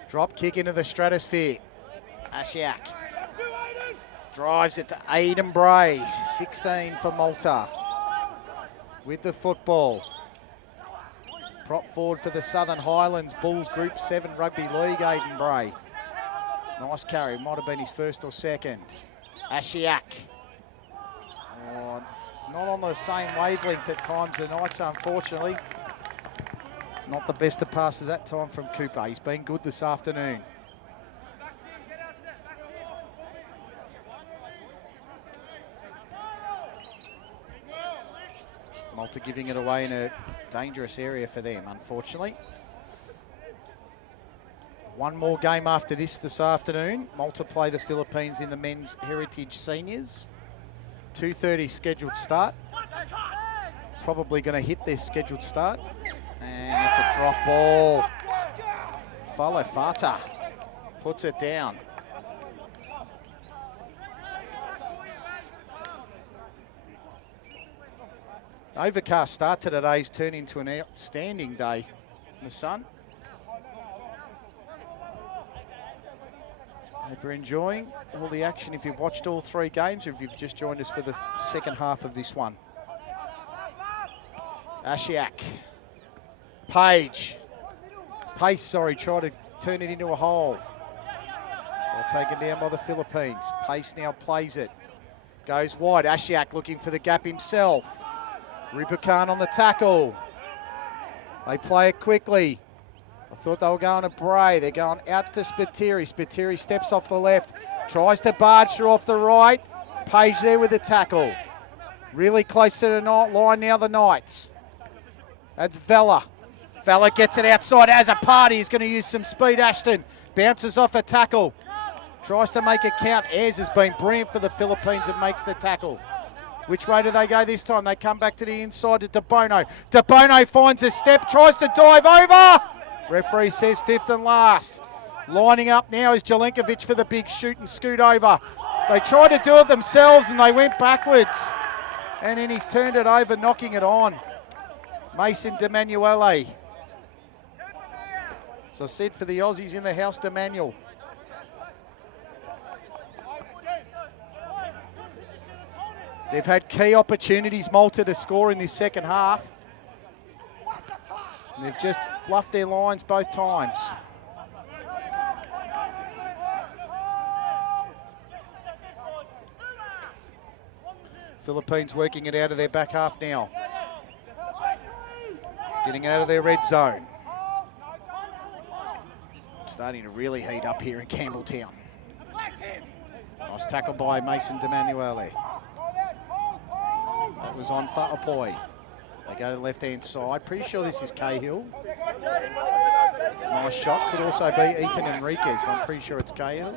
Drop kick into the stratosphere. Ashiak drives it to Aidan Bray. 16 for Malta. With the football. Prop forward for the Southern Highlands Bulls Group 7 Rugby League, Aidan Bray. Nice carry, might have been his first or second. Ashiak. Oh, not on the same wavelength at times, the Knights, unfortunately. Not the best of passes that time from Cooper. He's been good this afternoon. Malta giving it away in a dangerous area for them, unfortunately. One more game after this afternoon. Malta play the Philippines in the Men's Heritage Seniors. 2:30 scheduled start. Probably going to hit their scheduled start. And it's a drop ball. Falafata puts it down. Overcast start to today's turned into an outstanding day in the sun. Hope you're enjoying all the action if you've watched all 3 games or if you've just joined us for the second half of this one. Ashiak. Page. Pace, sorry, try to turn it into a hole. Well taken down by the Philippines. Pace now plays it. Goes wide. Ashiak looking for the gap himself. Ribican on the tackle. They play it quickly. I thought they were going to Bray. They're going out to Spiteri. Spiteri steps off the left. Tries to barge through off the right. Page there with the tackle. Really close to the line now, the Knights. That's Vella. Vella gets it outside as a party. He's going to use some speed. Ashton bounces off a tackle. Tries to make it count. Ayres has been brilliant for the Philippines and makes the tackle. Which way do they go this time? They come back to the inside to DeBono. DeBono finds a step, tries to dive over. Referee says fifth and last. Lining up now is Jelenkovic for the big shoot and scoot over. They tried to do it themselves and they went backwards. And then he's turned it over, knocking it on. Mason D'Emanuele. So I said for the Aussies in the house, D'Emanuel. They've had key opportunities, Malta, to score in this second half. And they've just fluffed their lines both times. Philippines working it out of their back half now. Getting out of their red zone. Starting to really heat up here in Campbelltown. Nice tackle by Mason D'Emanuele. That was on Fa'apoi. They go to the left-hand side. Pretty sure this is Cahill. Nice shot. Could also be Ethan Enriquez, but I'm pretty sure it's Cahill.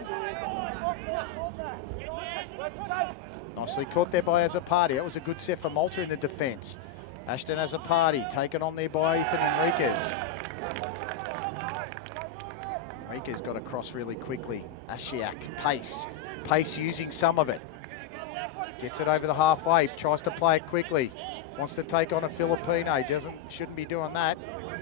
Nicely caught there by Azzopardi. That was a good set for Malta in the defence. Ashton Azzopardi taken on there by Ethan Enriquez. Enriquez got across really quickly. Ashiak, pace. Pace using some of it. Gets it over the halfway, tries to play it quickly. Wants to take on a Filipino, shouldn't be doing that.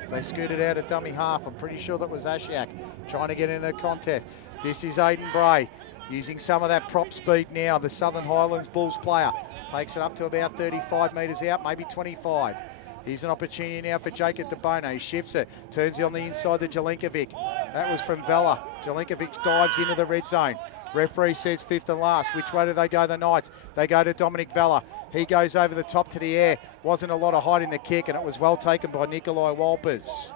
So they scooted out a dummy half. I'm pretty sure that was Ashiak trying to get in the contest. This is Aiden Bray using some of that prop speed now. The Southern Highlands Bulls player takes it up to about 35 metres out, maybe 25. Here's an opportunity now for Jacob DeBono. He shifts it, turns it on the inside to Jelenkovic. That was from Vela. Jelenkovic dives into the red zone. Referee says fifth and last. Which way do they go, the Knights? They go to Dominic Vela. He goes over the top to the air. Wasn't a lot of height in the kick, and it was well taken by Nikolai Walpers.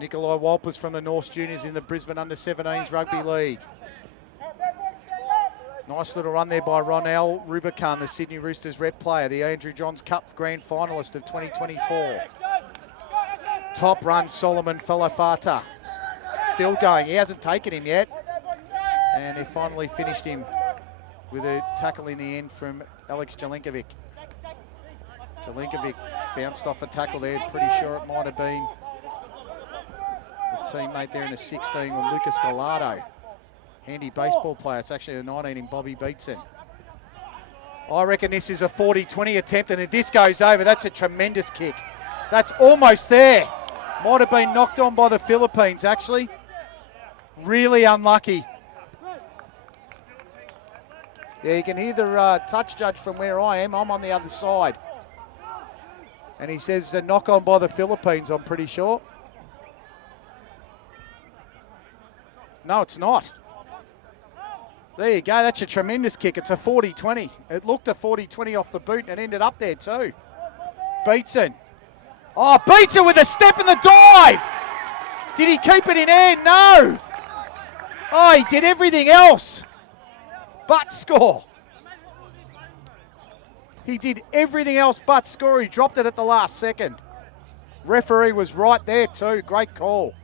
Nikolai Walpers from the North Juniors in the Brisbane Under-17s Rugby League. Nice little run there by Ronel Rubicon, the Sydney Roosters rep player, the Andrew Johns Cup grand finalist of 2024. Top run, Solomon Falafata. Still going, he hasn't taken him yet. And they finally finished him with a tackle in the end from Alex Jelenkovic. Jelenkovic bounced off a tackle there, pretty sure it might have been the teammate there in the 16 with Lucas Gallardo. Handy baseball player, it's actually the 19 in Bobby Beatson. I reckon this is a 40-20 attempt, and if this goes over, that's a tremendous kick. That's almost there. Might have been knocked on by the Philippines, actually. Really unlucky. Yeah, you can hear the touch judge from where I am. I'm on the other side. And he says a knock on by the Philippines, I'm pretty sure. No, it's not. There you go, that's a tremendous kick. It's a 40-20. It looked a 40-20 off the boot and ended up there too. Beatson. Oh, Beatson with a step in the dive. Did he keep it in air? No. Oh, he did everything else but score. He did everything else but score. He dropped it at the last second. Referee was right there too. Great call.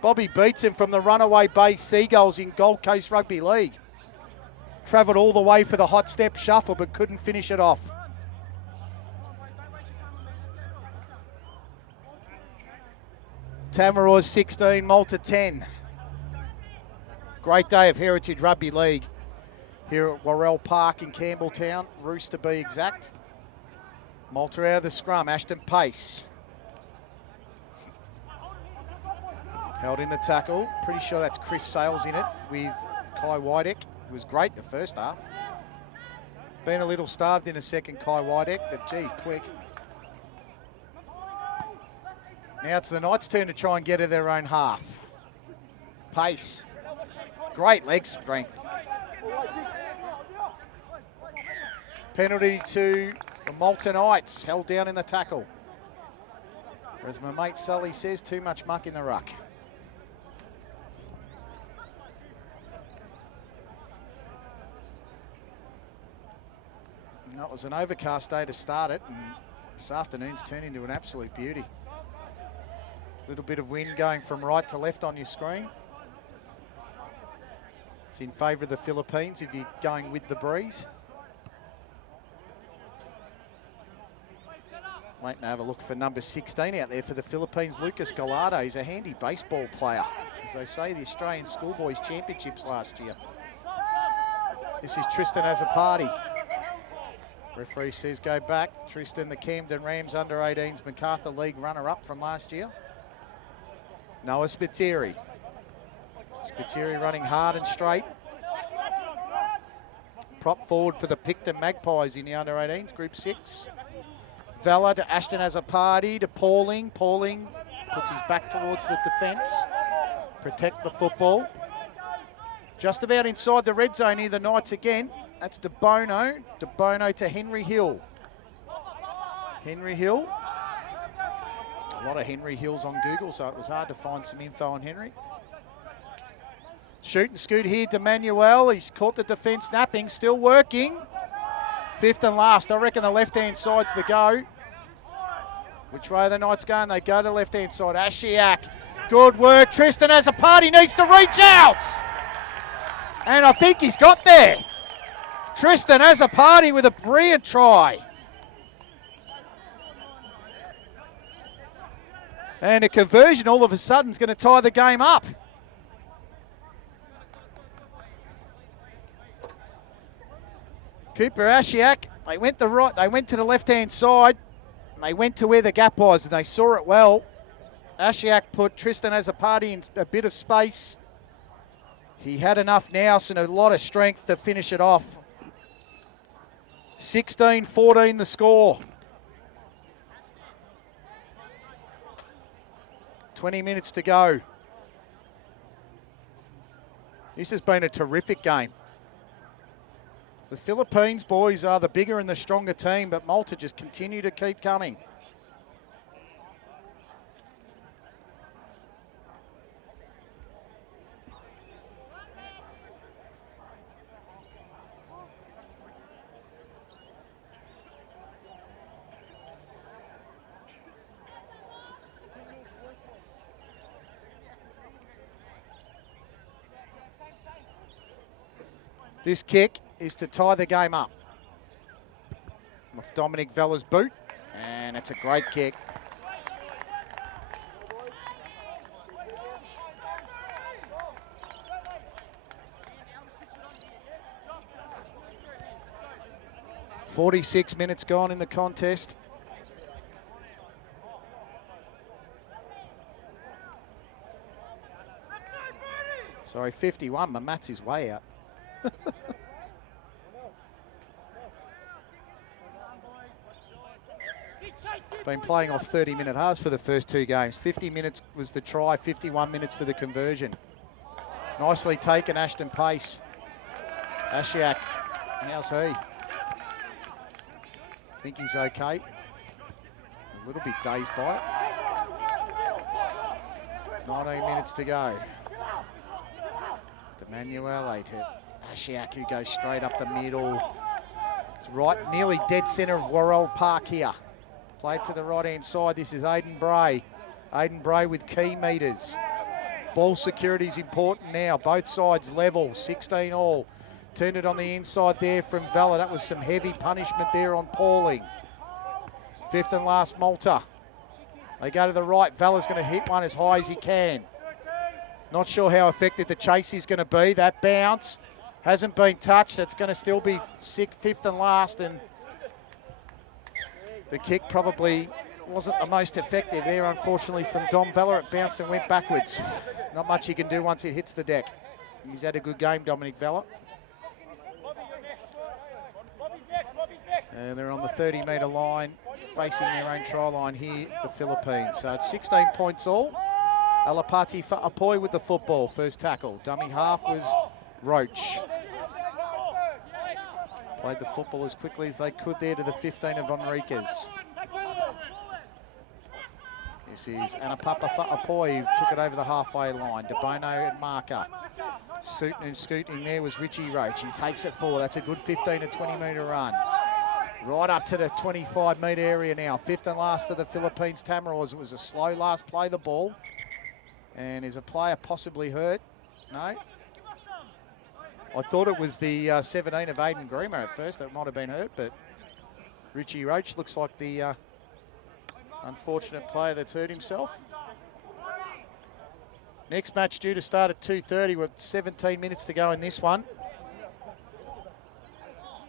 Bobby Beatson from the Runaway Bay Seagulls in Gold Coast Rugby League. Travelled all the way for the hot step shuffle but couldn't finish it off. Tamaraws 16, Malta 10. Great day of Heritage Rugby League here at Worrell Park in Campbelltown, Ruse to be exact. Malta out of the scrum, Ashton Pace. Held in the tackle. Pretty sure that's Chris Sales in it with Kai Wydek. It was great the first half. Been a little starved in the second, Kai Wydek, but gee, quick. Now it's the Knights' turn to try and get to their own half. Pace. Great leg strength. Penalty to the Malta Knights, held down in the tackle. Or as my mate Sully says, too much muck in the ruck. That was an overcast day to start it, and this afternoon's turned into an absolute beauty. Little bit of wind going from right to left on your screen. It's in favour of the Philippines if you're going with the breeze. Waiting to have a look for number 16 out there for the Philippines. Lucas Gallardo. He's a handy baseball player. As they say, the Australian Schoolboys Championships last year. This is Tristan Azzopardi. Referee says go back. Tristan, the Camden Rams under-18s MacArthur League runner-up from last year. Noah Spiteri. Spiteri running hard and straight. Prop forward for the Picton Magpies in the under-18s, Group 6. Vella to Ashton Azzopardi to Pauling. Pauling puts his back towards the defence. Protect the football. Just about inside the red zone here, the Knights again. That's De Bono. De Bono to Henry Hill. Henry Hill. A lot of Henry Hills on Google, so it was hard to find some info on Henry. Shoot and scoot here to Manuel. He's caught the defence napping, still working. Fifth and last. I reckon the left-hand side's the go. Which way are the Knights going? They go to the left-hand side. Ashiak. Good work. Tristan Azzopardi needs to reach out. And I think he's got there. Tristan Azzopardi with a brilliant try. And a conversion all of a sudden is going to tie the game up. Cooper Ashiak, they went to the left-hand side, and they went to where the gap was, and they saw it well. Ashiak put Tristan Azzopardi in a bit of space. He had enough nous and a lot of strength to finish it off. 16-14 the score. 20 minutes to go. This has been a terrific game. The Philippines boys are the bigger and the stronger team, but Malta just continue to keep coming. This kick is to tie the game up. Off Dominic Vella's boot, and it's a great kick. "46 minutes gone in the contest. Sorry, 51. My maths is way out. Been playing off 30-minute halves for the first two games. 50 minutes was the try, 51 minutes for the conversion. Nicely taken, Ashton Pace. Ashiak, how's he? I think he's okay. A little bit dazed by it. 19 minutes to go. Emmanuel to Ashiak, who goes straight up the middle. It's right, nearly dead centre of Worrell Park here. Play it to the right-hand side. This is Aiden Bray. Aiden Bray with key meters. Ball security is important now. Both sides level, 16 all. Turned it on the inside there from Vella. That was some heavy punishment there on Pauling. Fifth and last, Malta. They go to the right. Vella's going to hit one as high as he can. Not sure how effective the chase is going to be. That bounce hasn't been touched. It's going to still be fifth and last, and the kick probably wasn't the most effective there, unfortunately, from Dom Vella. It bounced and went backwards. Not much he can do once it hits the deck. He's had a good game, Dominic Vella. And they're on the 30-metre line, facing their own try line here, the Philippines. So it's 16 points all. Alapati Fa'apoy with the football, first tackle. Dummy half was Roach. Played the football as quickly as they could there to the 15 of Enriquez. This is Anapapa Fa'apoy, who took it over the halfway line. De Bono and marker. Scooting there was Richie Roach. He takes it forward. That's a good 15 to 20 metre run. Right up to the 25-metre area now. Fifth and last for the Philippines Tamaraws. It was a slow last play, the ball. And is a player possibly hurt? No. I thought it was the 17 of Aiden Grima at first that might have been hurt, but Richie Roach looks like the unfortunate player that's hurt himself. Next match due to start at 2:30 with 17 minutes to go in this one.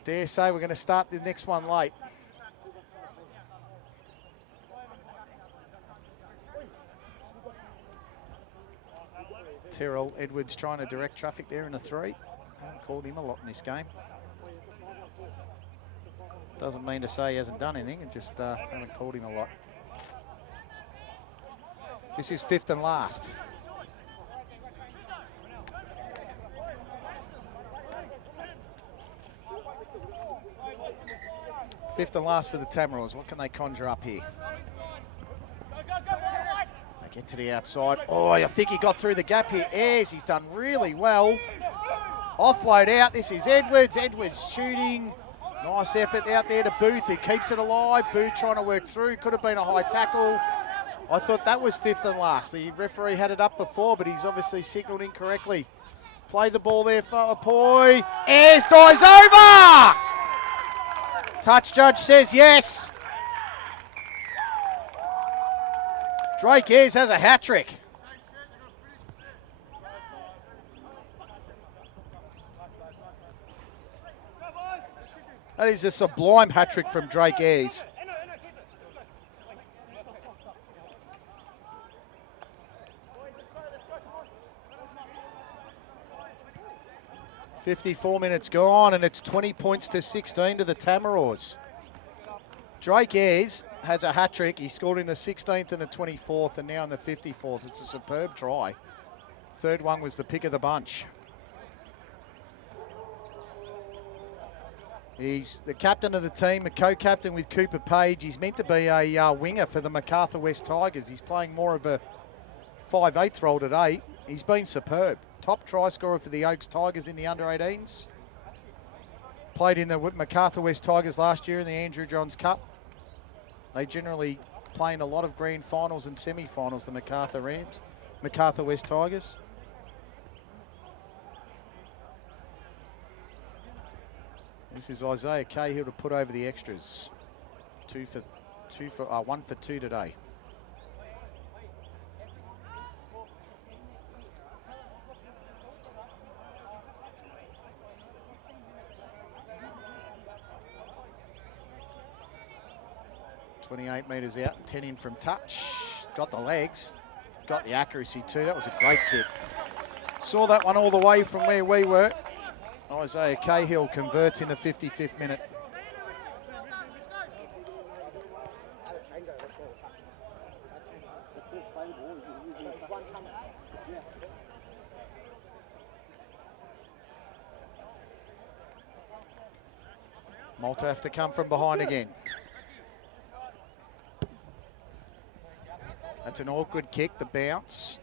Dare say we're going to start the next one late. Terrell Edwards trying to direct traffic there in a 3. Haven't called him a lot in this game. Doesn't mean to say he hasn't done anything, and just haven't called him a lot. This is fifth and last. Fifth and last for the Tamaraws. What can they conjure up here? They get to the outside. Oh, I think he got through the gap here. Ayres, he's done really well. Offload out. This is Edwards. Edwards shooting. Nice effort out there to Booth. He keeps it alive. Booth trying to work through. Could have been a high tackle. I thought that was fifth and last. The referee had it up before, but he's obviously signalled incorrectly. Play the ball there for Apoy. Ayres dives over! Touch judge says yes. Drake Ayres has a hat-trick. That is a sublime hat-trick from Drake Ayres. .54 minutes gone, and it's 20 points to 16 to the Tamaraws. Drake Ayres has a hat-trick. He scored in the 16th and the 24th, and now in the 54th. It's a superb try. Third one was the pick of the bunch. He's the captain of the team, a co-captain with Cooper Page. He's meant to be a winger for the Macarthur West Tigers. He's playing more of a 5/8 role today. He's been superb. Top try scorer for the Oaks Tigers in the under-18s. Played in the Macarthur West Tigers last year in the Andrew Johns Cup. They generally play in a lot of grand finals and semi-finals, the Macarthur Rams, Macarthur West Tigers. This is Isaiah Cahill to put over the extras. One for two today. .28 metres out and 10 in from touch. Got the legs, got the accuracy too. That was a great kick. Saw that one all the way from where we were. Isaiah Cahill converts in the 55th minute. Malta have to come from behind again. That's an awkward kick, the bounce.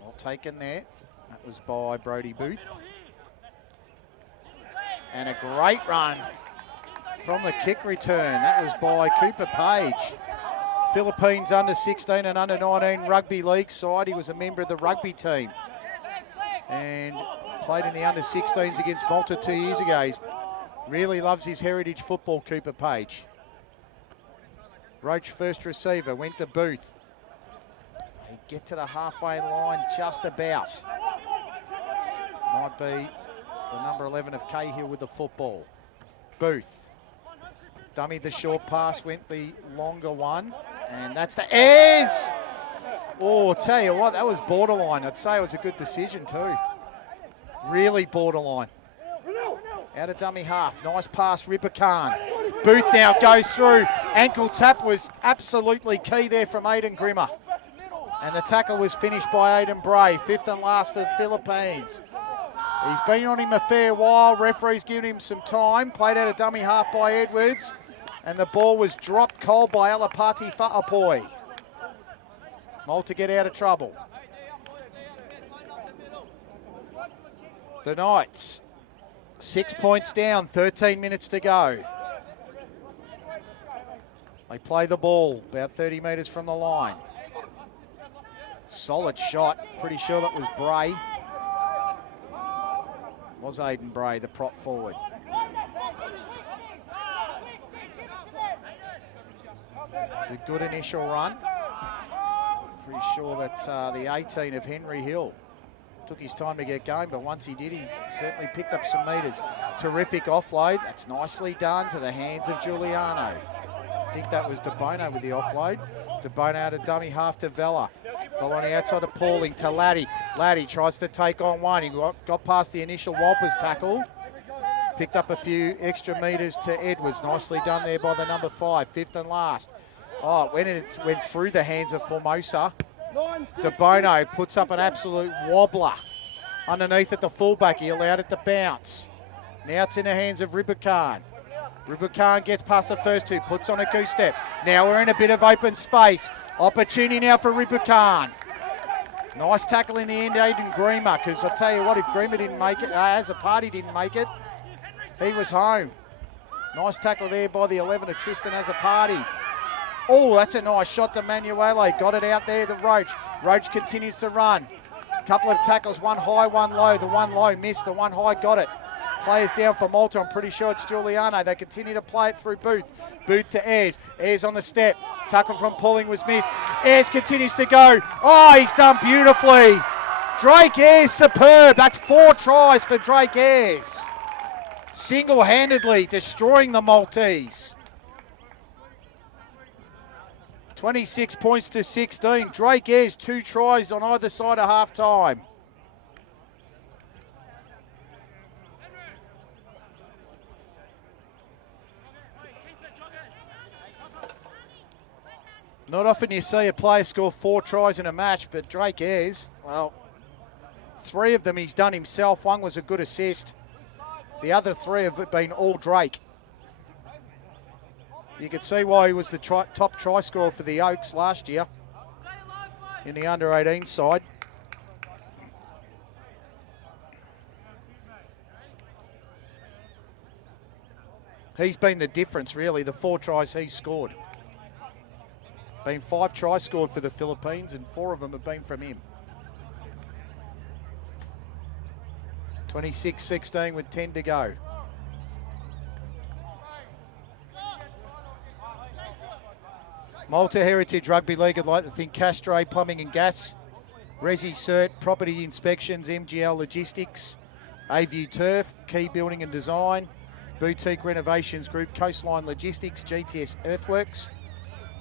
Well taken there. That was by Brodie Booth. And a great run from the kick return. That was by Cooper Page. Philippines under 16 and under 19 rugby league side. He was a member of the rugby team and played in the under 16s against Malta 2 years ago. He really loves his heritage football, Cooper Page. Roach first receiver, went to Booth. They get to the halfway line just about. Might be the number 11 of Cahill with the football. Booth. Dummied the short pass, went the longer one. And that's the Ayres! Oh, I'll tell you what, that was borderline. I'd say it was a good decision too. Really borderline. Out of dummy half. Nice pass, Ripper Khan. Booth now goes through. Ankle tap was absolutely key there from Aiden Grimmer. And the tackle was finished by Aiden Bray. Fifth and last for the Philippines. He's been on him a fair while. Referee's giving him some time. Played out of dummy half by Edwards. And the ball was dropped cold by Alapati Fa'apoy. Malta get out of trouble. The Knights, 6 points down, 13 minutes to go. They play the ball about 30 metres from the line. Solid shot. Pretty sure that was Bray. Was Aiden Bray, the prop forward. It's a good initial run. Pretty sure that the 18 of Henry Hill took his time to get going, but once he did, he certainly picked up some metres. Terrific offload. That's nicely done to the hands of Giuliano. I think that was DeBono with the offload. DeBono out of dummy half to Vella. Vella on the outside of Pauling to Laddie. Laddie tries to take on one. He got past the initial Walpers tackle. Picked up a few extra metres to Edwards. Nicely done there by the number 5, fifth and last. Oh, when it went through the hands of Formosa, DeBono puts up an absolute wobbler underneath at the fullback. He allowed it to bounce. Now it's in the hands of Ribukan. Ribukan gets past the first two, puts on a goose step. Now we're in a bit of open space. Opportunity now for Ribukan. Nice tackle in the end, Aiden Grima, because I'll tell you what, if Grima didn't make it, as a party didn't make it, he was home. Nice tackle there by the 11 of Tristan as a party. Oh, that's a nice shot to Manuele. Got it out there to Roach. Roach continues to run. Couple of tackles, one high, one low. The one low missed, the one high got it. Players down for Malta. I'm pretty sure it's Giuliano. They continue to play it through Booth. Booth to Ayres. Ayres on the step. Tackle from Pulling was missed. Ayres continues to go. Oh, he's done beautifully. Drake Ayres, superb. That's 4 tries for Drake Ayres. Single-handedly destroying the Maltese. 26 points to 16. Drake Ayres, 2 tries on either side of half-time. Not often you see a player score 4 tries in a match, but Drake Ayres, well, 3 of them he's done himself. 1 was a good assist. The other 3 have been all Drake. You could see why he was the top try scorer for the Oaks last year in the under-18 side. He's been the difference, really, the 4 tries he's scored. Been 5 tries scored for the Philippines, and 4 of them have been from him. 26-16 with 10 to go. Malta Heritage Rugby League, I'd like to think Castro Plumbing and Gas, Resi Cert, Property Inspections, MGL Logistics, AView Turf, Key Building and Design, Boutique Renovations Group, Coastline Logistics, GTS Earthworks,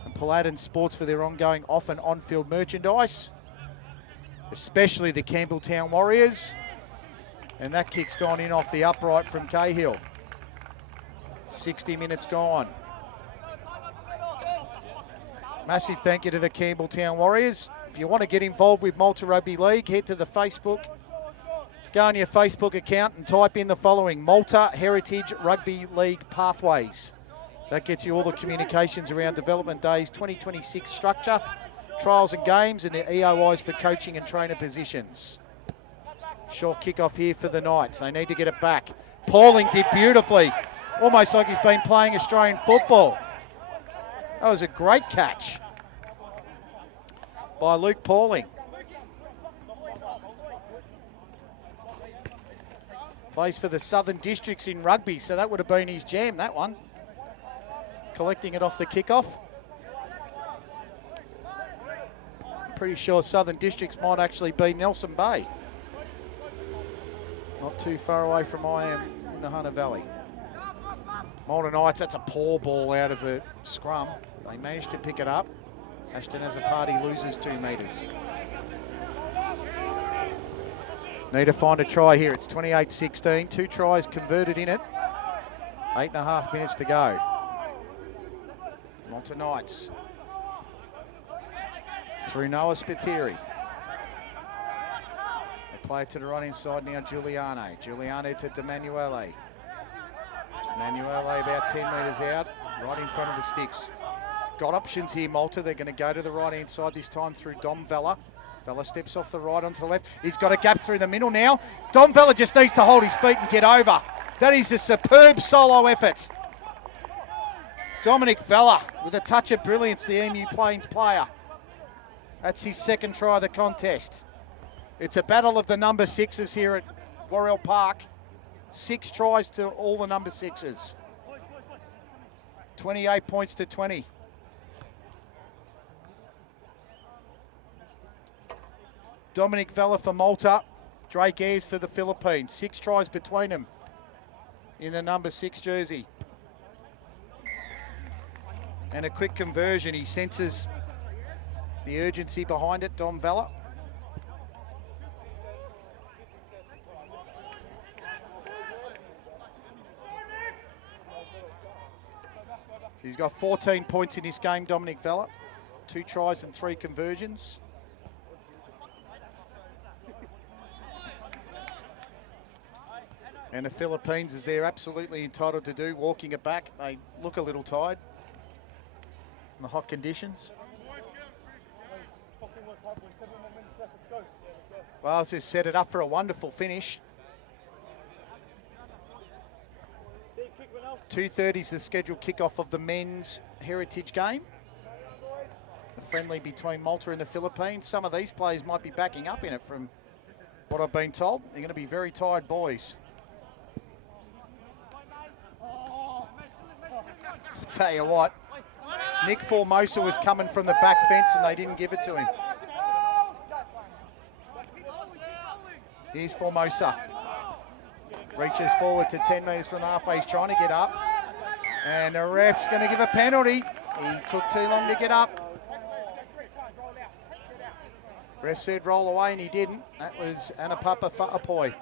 and Paladin Sports for their ongoing off and on-field merchandise, especially the Campbelltown Warriors. And that kick's gone in off the upright from Cahill. 60 minutes gone. Massive thank you to the Campbelltown Warriors. If you want to get involved with Malta Rugby League, head to the Facebook. Go on your Facebook account and type in the following: Malta Heritage Rugby League Pathways. That gets you all the communications around Development Days 2026 structure, trials and games, and the EOIs for coaching and trainer positions. Short kick-off here for the Knights. They need to get it back. Pauling did beautifully. Almost like he's been playing Australian football. That was a great catch by Luke Pauling. Plays for the Southern Districts in rugby, so that would have been his jam, that one. Collecting it off the kickoff. Pretty sure Southern Districts might actually be Nelson Bay. Not too far away from I am in the Hunter Valley. Malta Knights, that's a poor ball out of the scrum. They managed to pick it up. Ashton as a party loses 2 metres. Need to find a try here. It's 28-16. 2 tries converted in it. 8.5 minutes to go. Malta Knights. Through Noah Spiteri. They play it to the right inside now, Giuliano. Giuliano to D'Emanuele. D'Emanuele about 10 metres out, right in front of the sticks. Got options here, Malta. They're going to go to the right-hand side this time through Dom Vella. Vella steps off the right onto the left. He's got a gap through the middle now. Dom Vella just needs to hold his feet and get over. That is a superb solo effort. Dominic Vella with a touch of brilliance, the Emu Plains player. That's his second try of the contest. It's a battle of the number sixes here at Worrell Park. 6 tries to all the number sixes. 28 points to 20. Dominic Vella for Malta. Drake Ayres for the Philippines. 6 tries between them in the number 6 jersey. And a quick conversion. He senses the urgency behind it, Dom Vella. He's got 14 points in this game, Dominic Vella. 2 tries and 3 conversions. And the Philippines, as they're absolutely entitled to do, walking it back. They look a little tired in the hot conditions. Wales has set it up for a wonderful finish. 2:30 is the scheduled kickoff of the men's heritage game. The friendly between Malta and the Philippines. Some of these players might be backing up in it from what I've been told. They're going to be very tired boys. I'll tell you what, Nick Formosa was coming from the back fence and they didn't give it to him. Here's Formosa. Reaches forward to 10 metres from the halfway. He's trying to get up. And the ref's going to give a penalty. He took too long to get up. Ref said roll away and he didn't. That was Anapapa Fa'apoi.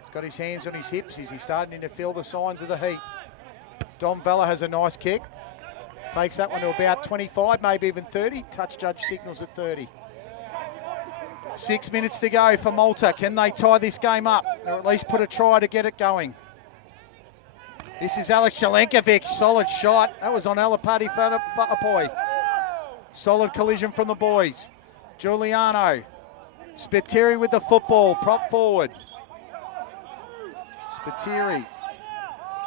He's got his hands on his hips. Is he starting to feel the signs of the heat? Dom Vella has a nice kick. Takes that one to about 25, maybe even 30. Touch judge signals at 30. 6 minutes to go for Malta. Can they tie this game up? Or at least put a try to get it going? This is Alex Jelenkovic. Solid shot. That was on Alapati Fa'apoi. Solid collision from the boys. Giuliano. Spiteri with the football. Prop forward. Spiteri.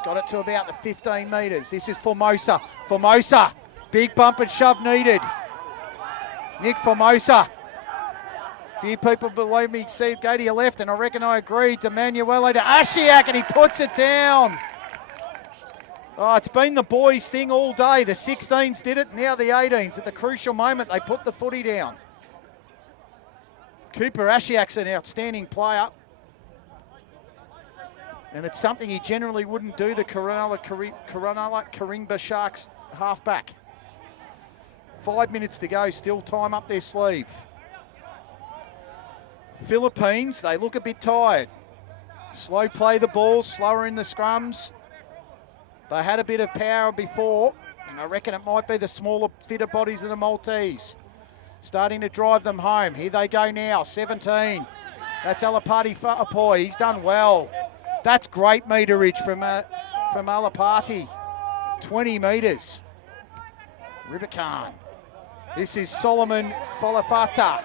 Got it to about the 15 metres. This is Formosa. Formosa. Big bump and shove needed. Nick Formosa. Few people believe me see it go to your left, and I reckon I agree. To Manuele to Ashiak, and he puts it down. Oh, it's been the boys' thing all day. The 16s did it, now the 18s. At the crucial moment, they put the footy down. Cooper Ashiak's an outstanding player. And it's something he generally wouldn't do, the Karimba Sharks halfback. 5 minutes to go, still time up their sleeve. Philippines, they look a bit tired. Slow play the ball, slower in the scrums. They had a bit of power before, and I reckon it might be the smaller, fitter bodies of the Maltese. Starting to drive them home. Here they go now, 17. That's Alapati Fa'apoi, he's done well. That's great meterage from Alapati. 20 metres. Rubicon. This is Solomon Falafata.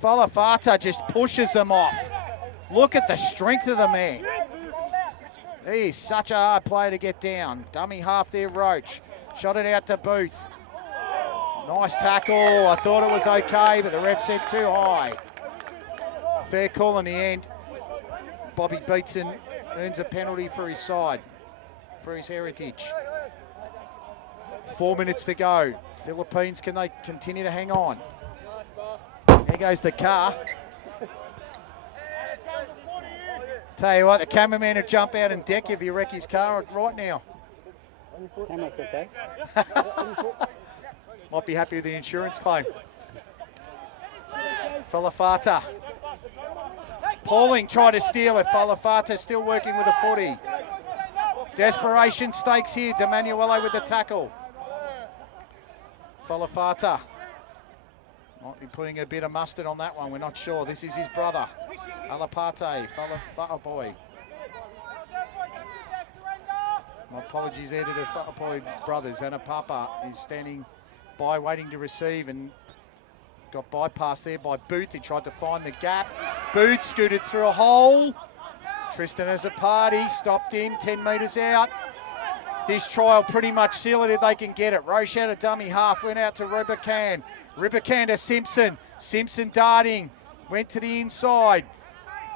Falafata just pushes them off. Look at the strength of the man. He is such a hard player to get down. Dummy half there, Roach. Shot it out to Booth. Nice tackle. I thought it was okay, but the ref said too high. Fair call in the end. Bobby Beatson earns a penalty for his side, for his heritage. 4 minutes to go. Philippines, can they continue to hang on? There goes the car. Tell you what, the cameraman would jump out and deck you if you wreck his car right now. Okay. Might be happy with the insurance claim. Falafata. Pauling tried to steal it. Falafata still working with the footy. Desperation stakes here. D'Emanuele with the tackle. Falafata. Might be putting a bit of mustard on that one. We're not sure. This is his brother. Alapate. Fa'apoi. My apologies there to the Fa'apoi brothers. Anapapa is standing by waiting to receive and got bypassed there by Booth. He tried to find the gap. Booth scooted through a hole. Tristan has a party, stopped in, 10 metres out. This try will pretty much seal it if they can get it. Roche out of dummy half, went out to Ribican. Ribican to Simpson. Simpson darting, went to the inside.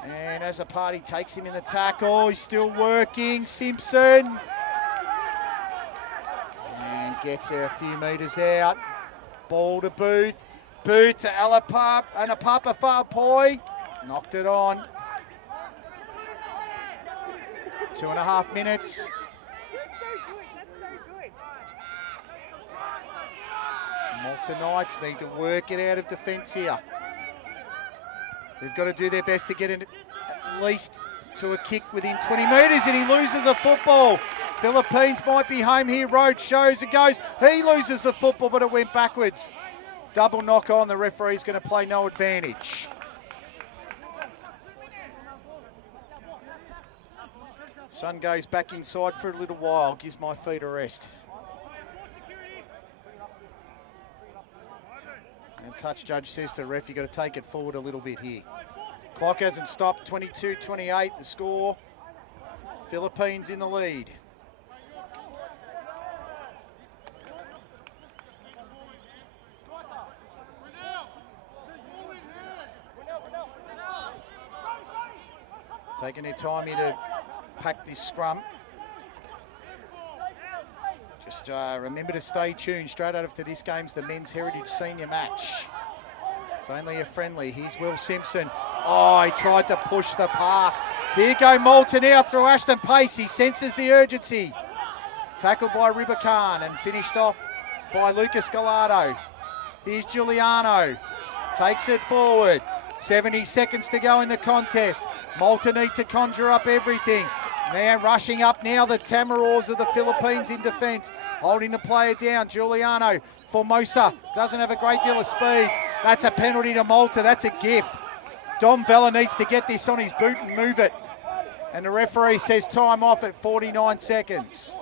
And as a party takes him in the tackle, he's still working. Simpson. And gets there a few metres out. Ball to Booth. Booth to Alapap and a Papa Farpoi. Knocked it on. 2.5 minutes. Malta Knights need to work it out of defence here. They've got to do their best to get it at least to a kick within 20 metres, and he loses the football. Philippines might be home here. Road shows it goes. He loses the football, but it went backwards. Double knock on. The referee's going to play no advantage. Sun goes back inside for a little while. Gives my feet a rest. And touch judge says to the ref, you've got to take it forward a little bit here. Clock hasn't stopped. 22-28 the score. Philippines in the lead. Taking their time here to pack this scrum. Just remember to stay tuned. Straight out after this game's the Men's Heritage Senior match. It's only a friendly. Here's Will Simpson. Oh, he tried to push the pass. Here go Malta now through Ashton Pace. He senses the urgency. Tackled by Ribican and finished off by Lucas Gallardo. Here's Giuliano. Takes it forward. 70 seconds to go in the contest. Malta need to conjure up everything. Now rushing up now the Tamaraws of the Philippines in defence. Holding the player down. Giuliano. Formosa doesn't have a great deal of speed. That's a penalty to Malta. That's a gift. Dom Vella needs to get this on his boot and move it. And the referee says time off at 49 seconds.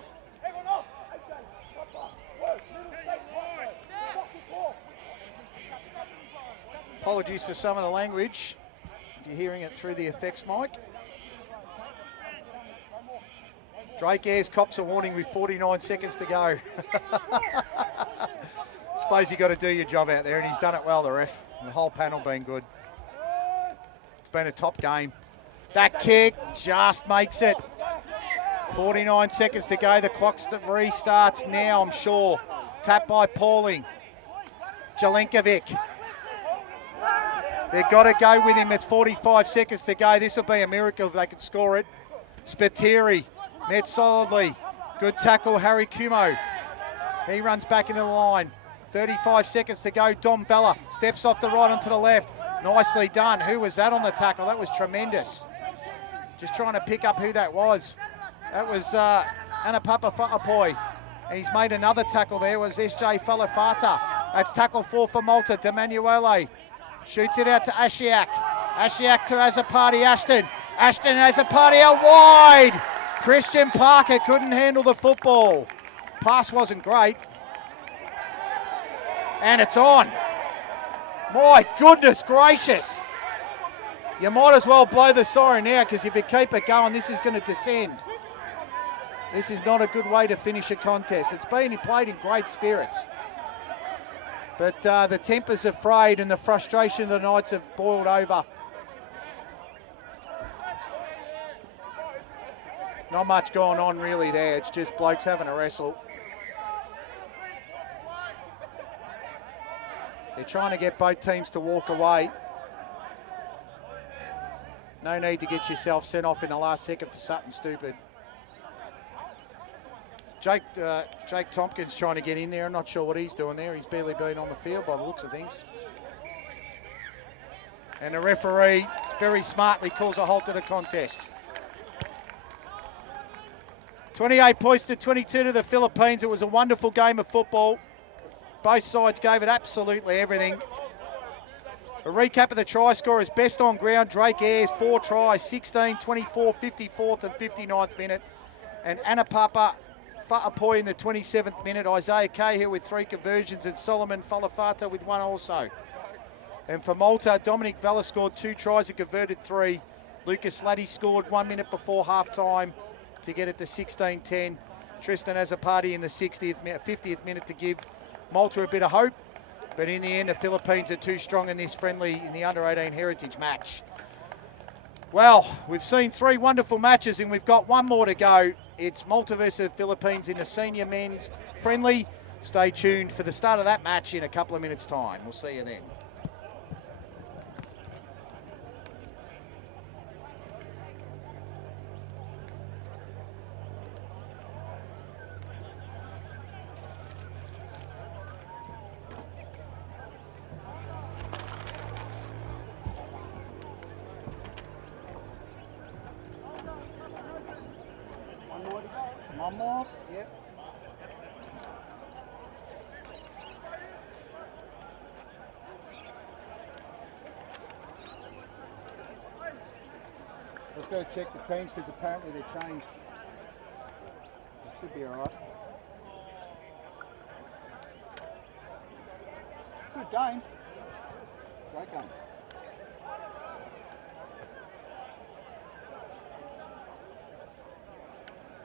Apologies for some of the language, if you're hearing it through the effects mic. Drake Ayres cops a warning with 49 seconds to go. Suppose you got to do your job out there, and he's done it well, the ref. The whole panel been good. It's been a top game. That kick just makes it. 49 seconds to go. The clock restarts now, I'm sure. Tap by Pauling. Jelenkovic. They've got to go with him. It's 45 seconds to go. This will be a miracle if they can score it. Spiteri met solidly. Good tackle, Harry Kumo. He runs back into the line. 35 seconds to go. Dom Vella steps off the right onto the left. Nicely done. Who was that on the tackle? That was tremendous. Just trying to pick up who that was. That was Anapapa Fa'apoi. He's made another tackle there. Was SJ Falafata. That's tackle 4 for Malta. D'Emanuele shoots it out to Ashiak. Ashiak to Azapati Ashton. Ashton Azapati out wide. Christian Parker couldn't handle the football. Pass wasn't great. And it's on. My goodness gracious. You might as well blow the siren now, because if you keep it going, this is going to descend. This is not a good way to finish a contest. It's been played in great spirits. But the tempers are frayed and the frustration of the Knights have boiled over. Not much going on really there. It's just blokes having a wrestle. They're trying to get both teams to walk away. No need to get yourself sent off in the last second for something stupid. Jake Tompkins trying to get in there. I'm not sure what he's doing there. He's barely been on the field by the looks of things. And the referee very smartly calls a halt to the contest. 28 points to 22 to the Philippines. It was a wonderful game of football. Both sides gave it absolutely everything. A recap of the try scorers. Best on ground, Drake Ayres, 4 tries, 16, 24, 54th and 59th minute. And Anapapa Fa'apoi in the 27th minute. Isaiah Cahill with 3 conversions and Solomon Falafata with 1 also. And for Malta, Dominic Vella scored 2 tries and converted 3. Lucas Laddie scored 1 minute before half time to get it to 16-10. Tristan has a party in the 50th minute to give Malta a bit of hope. But in the end, the Philippines are too strong in this friendly in the under-18 heritage match. Well, we've seen 3 wonderful matches and we've got one more to go. It's Malta versus Philippines in the senior men's friendly. Stay tuned for the start of that match in a couple of minutes' time. We'll see you then. One more, yep. Let's go check the teams because apparently they're changed. It should be all right. Good game. Great game.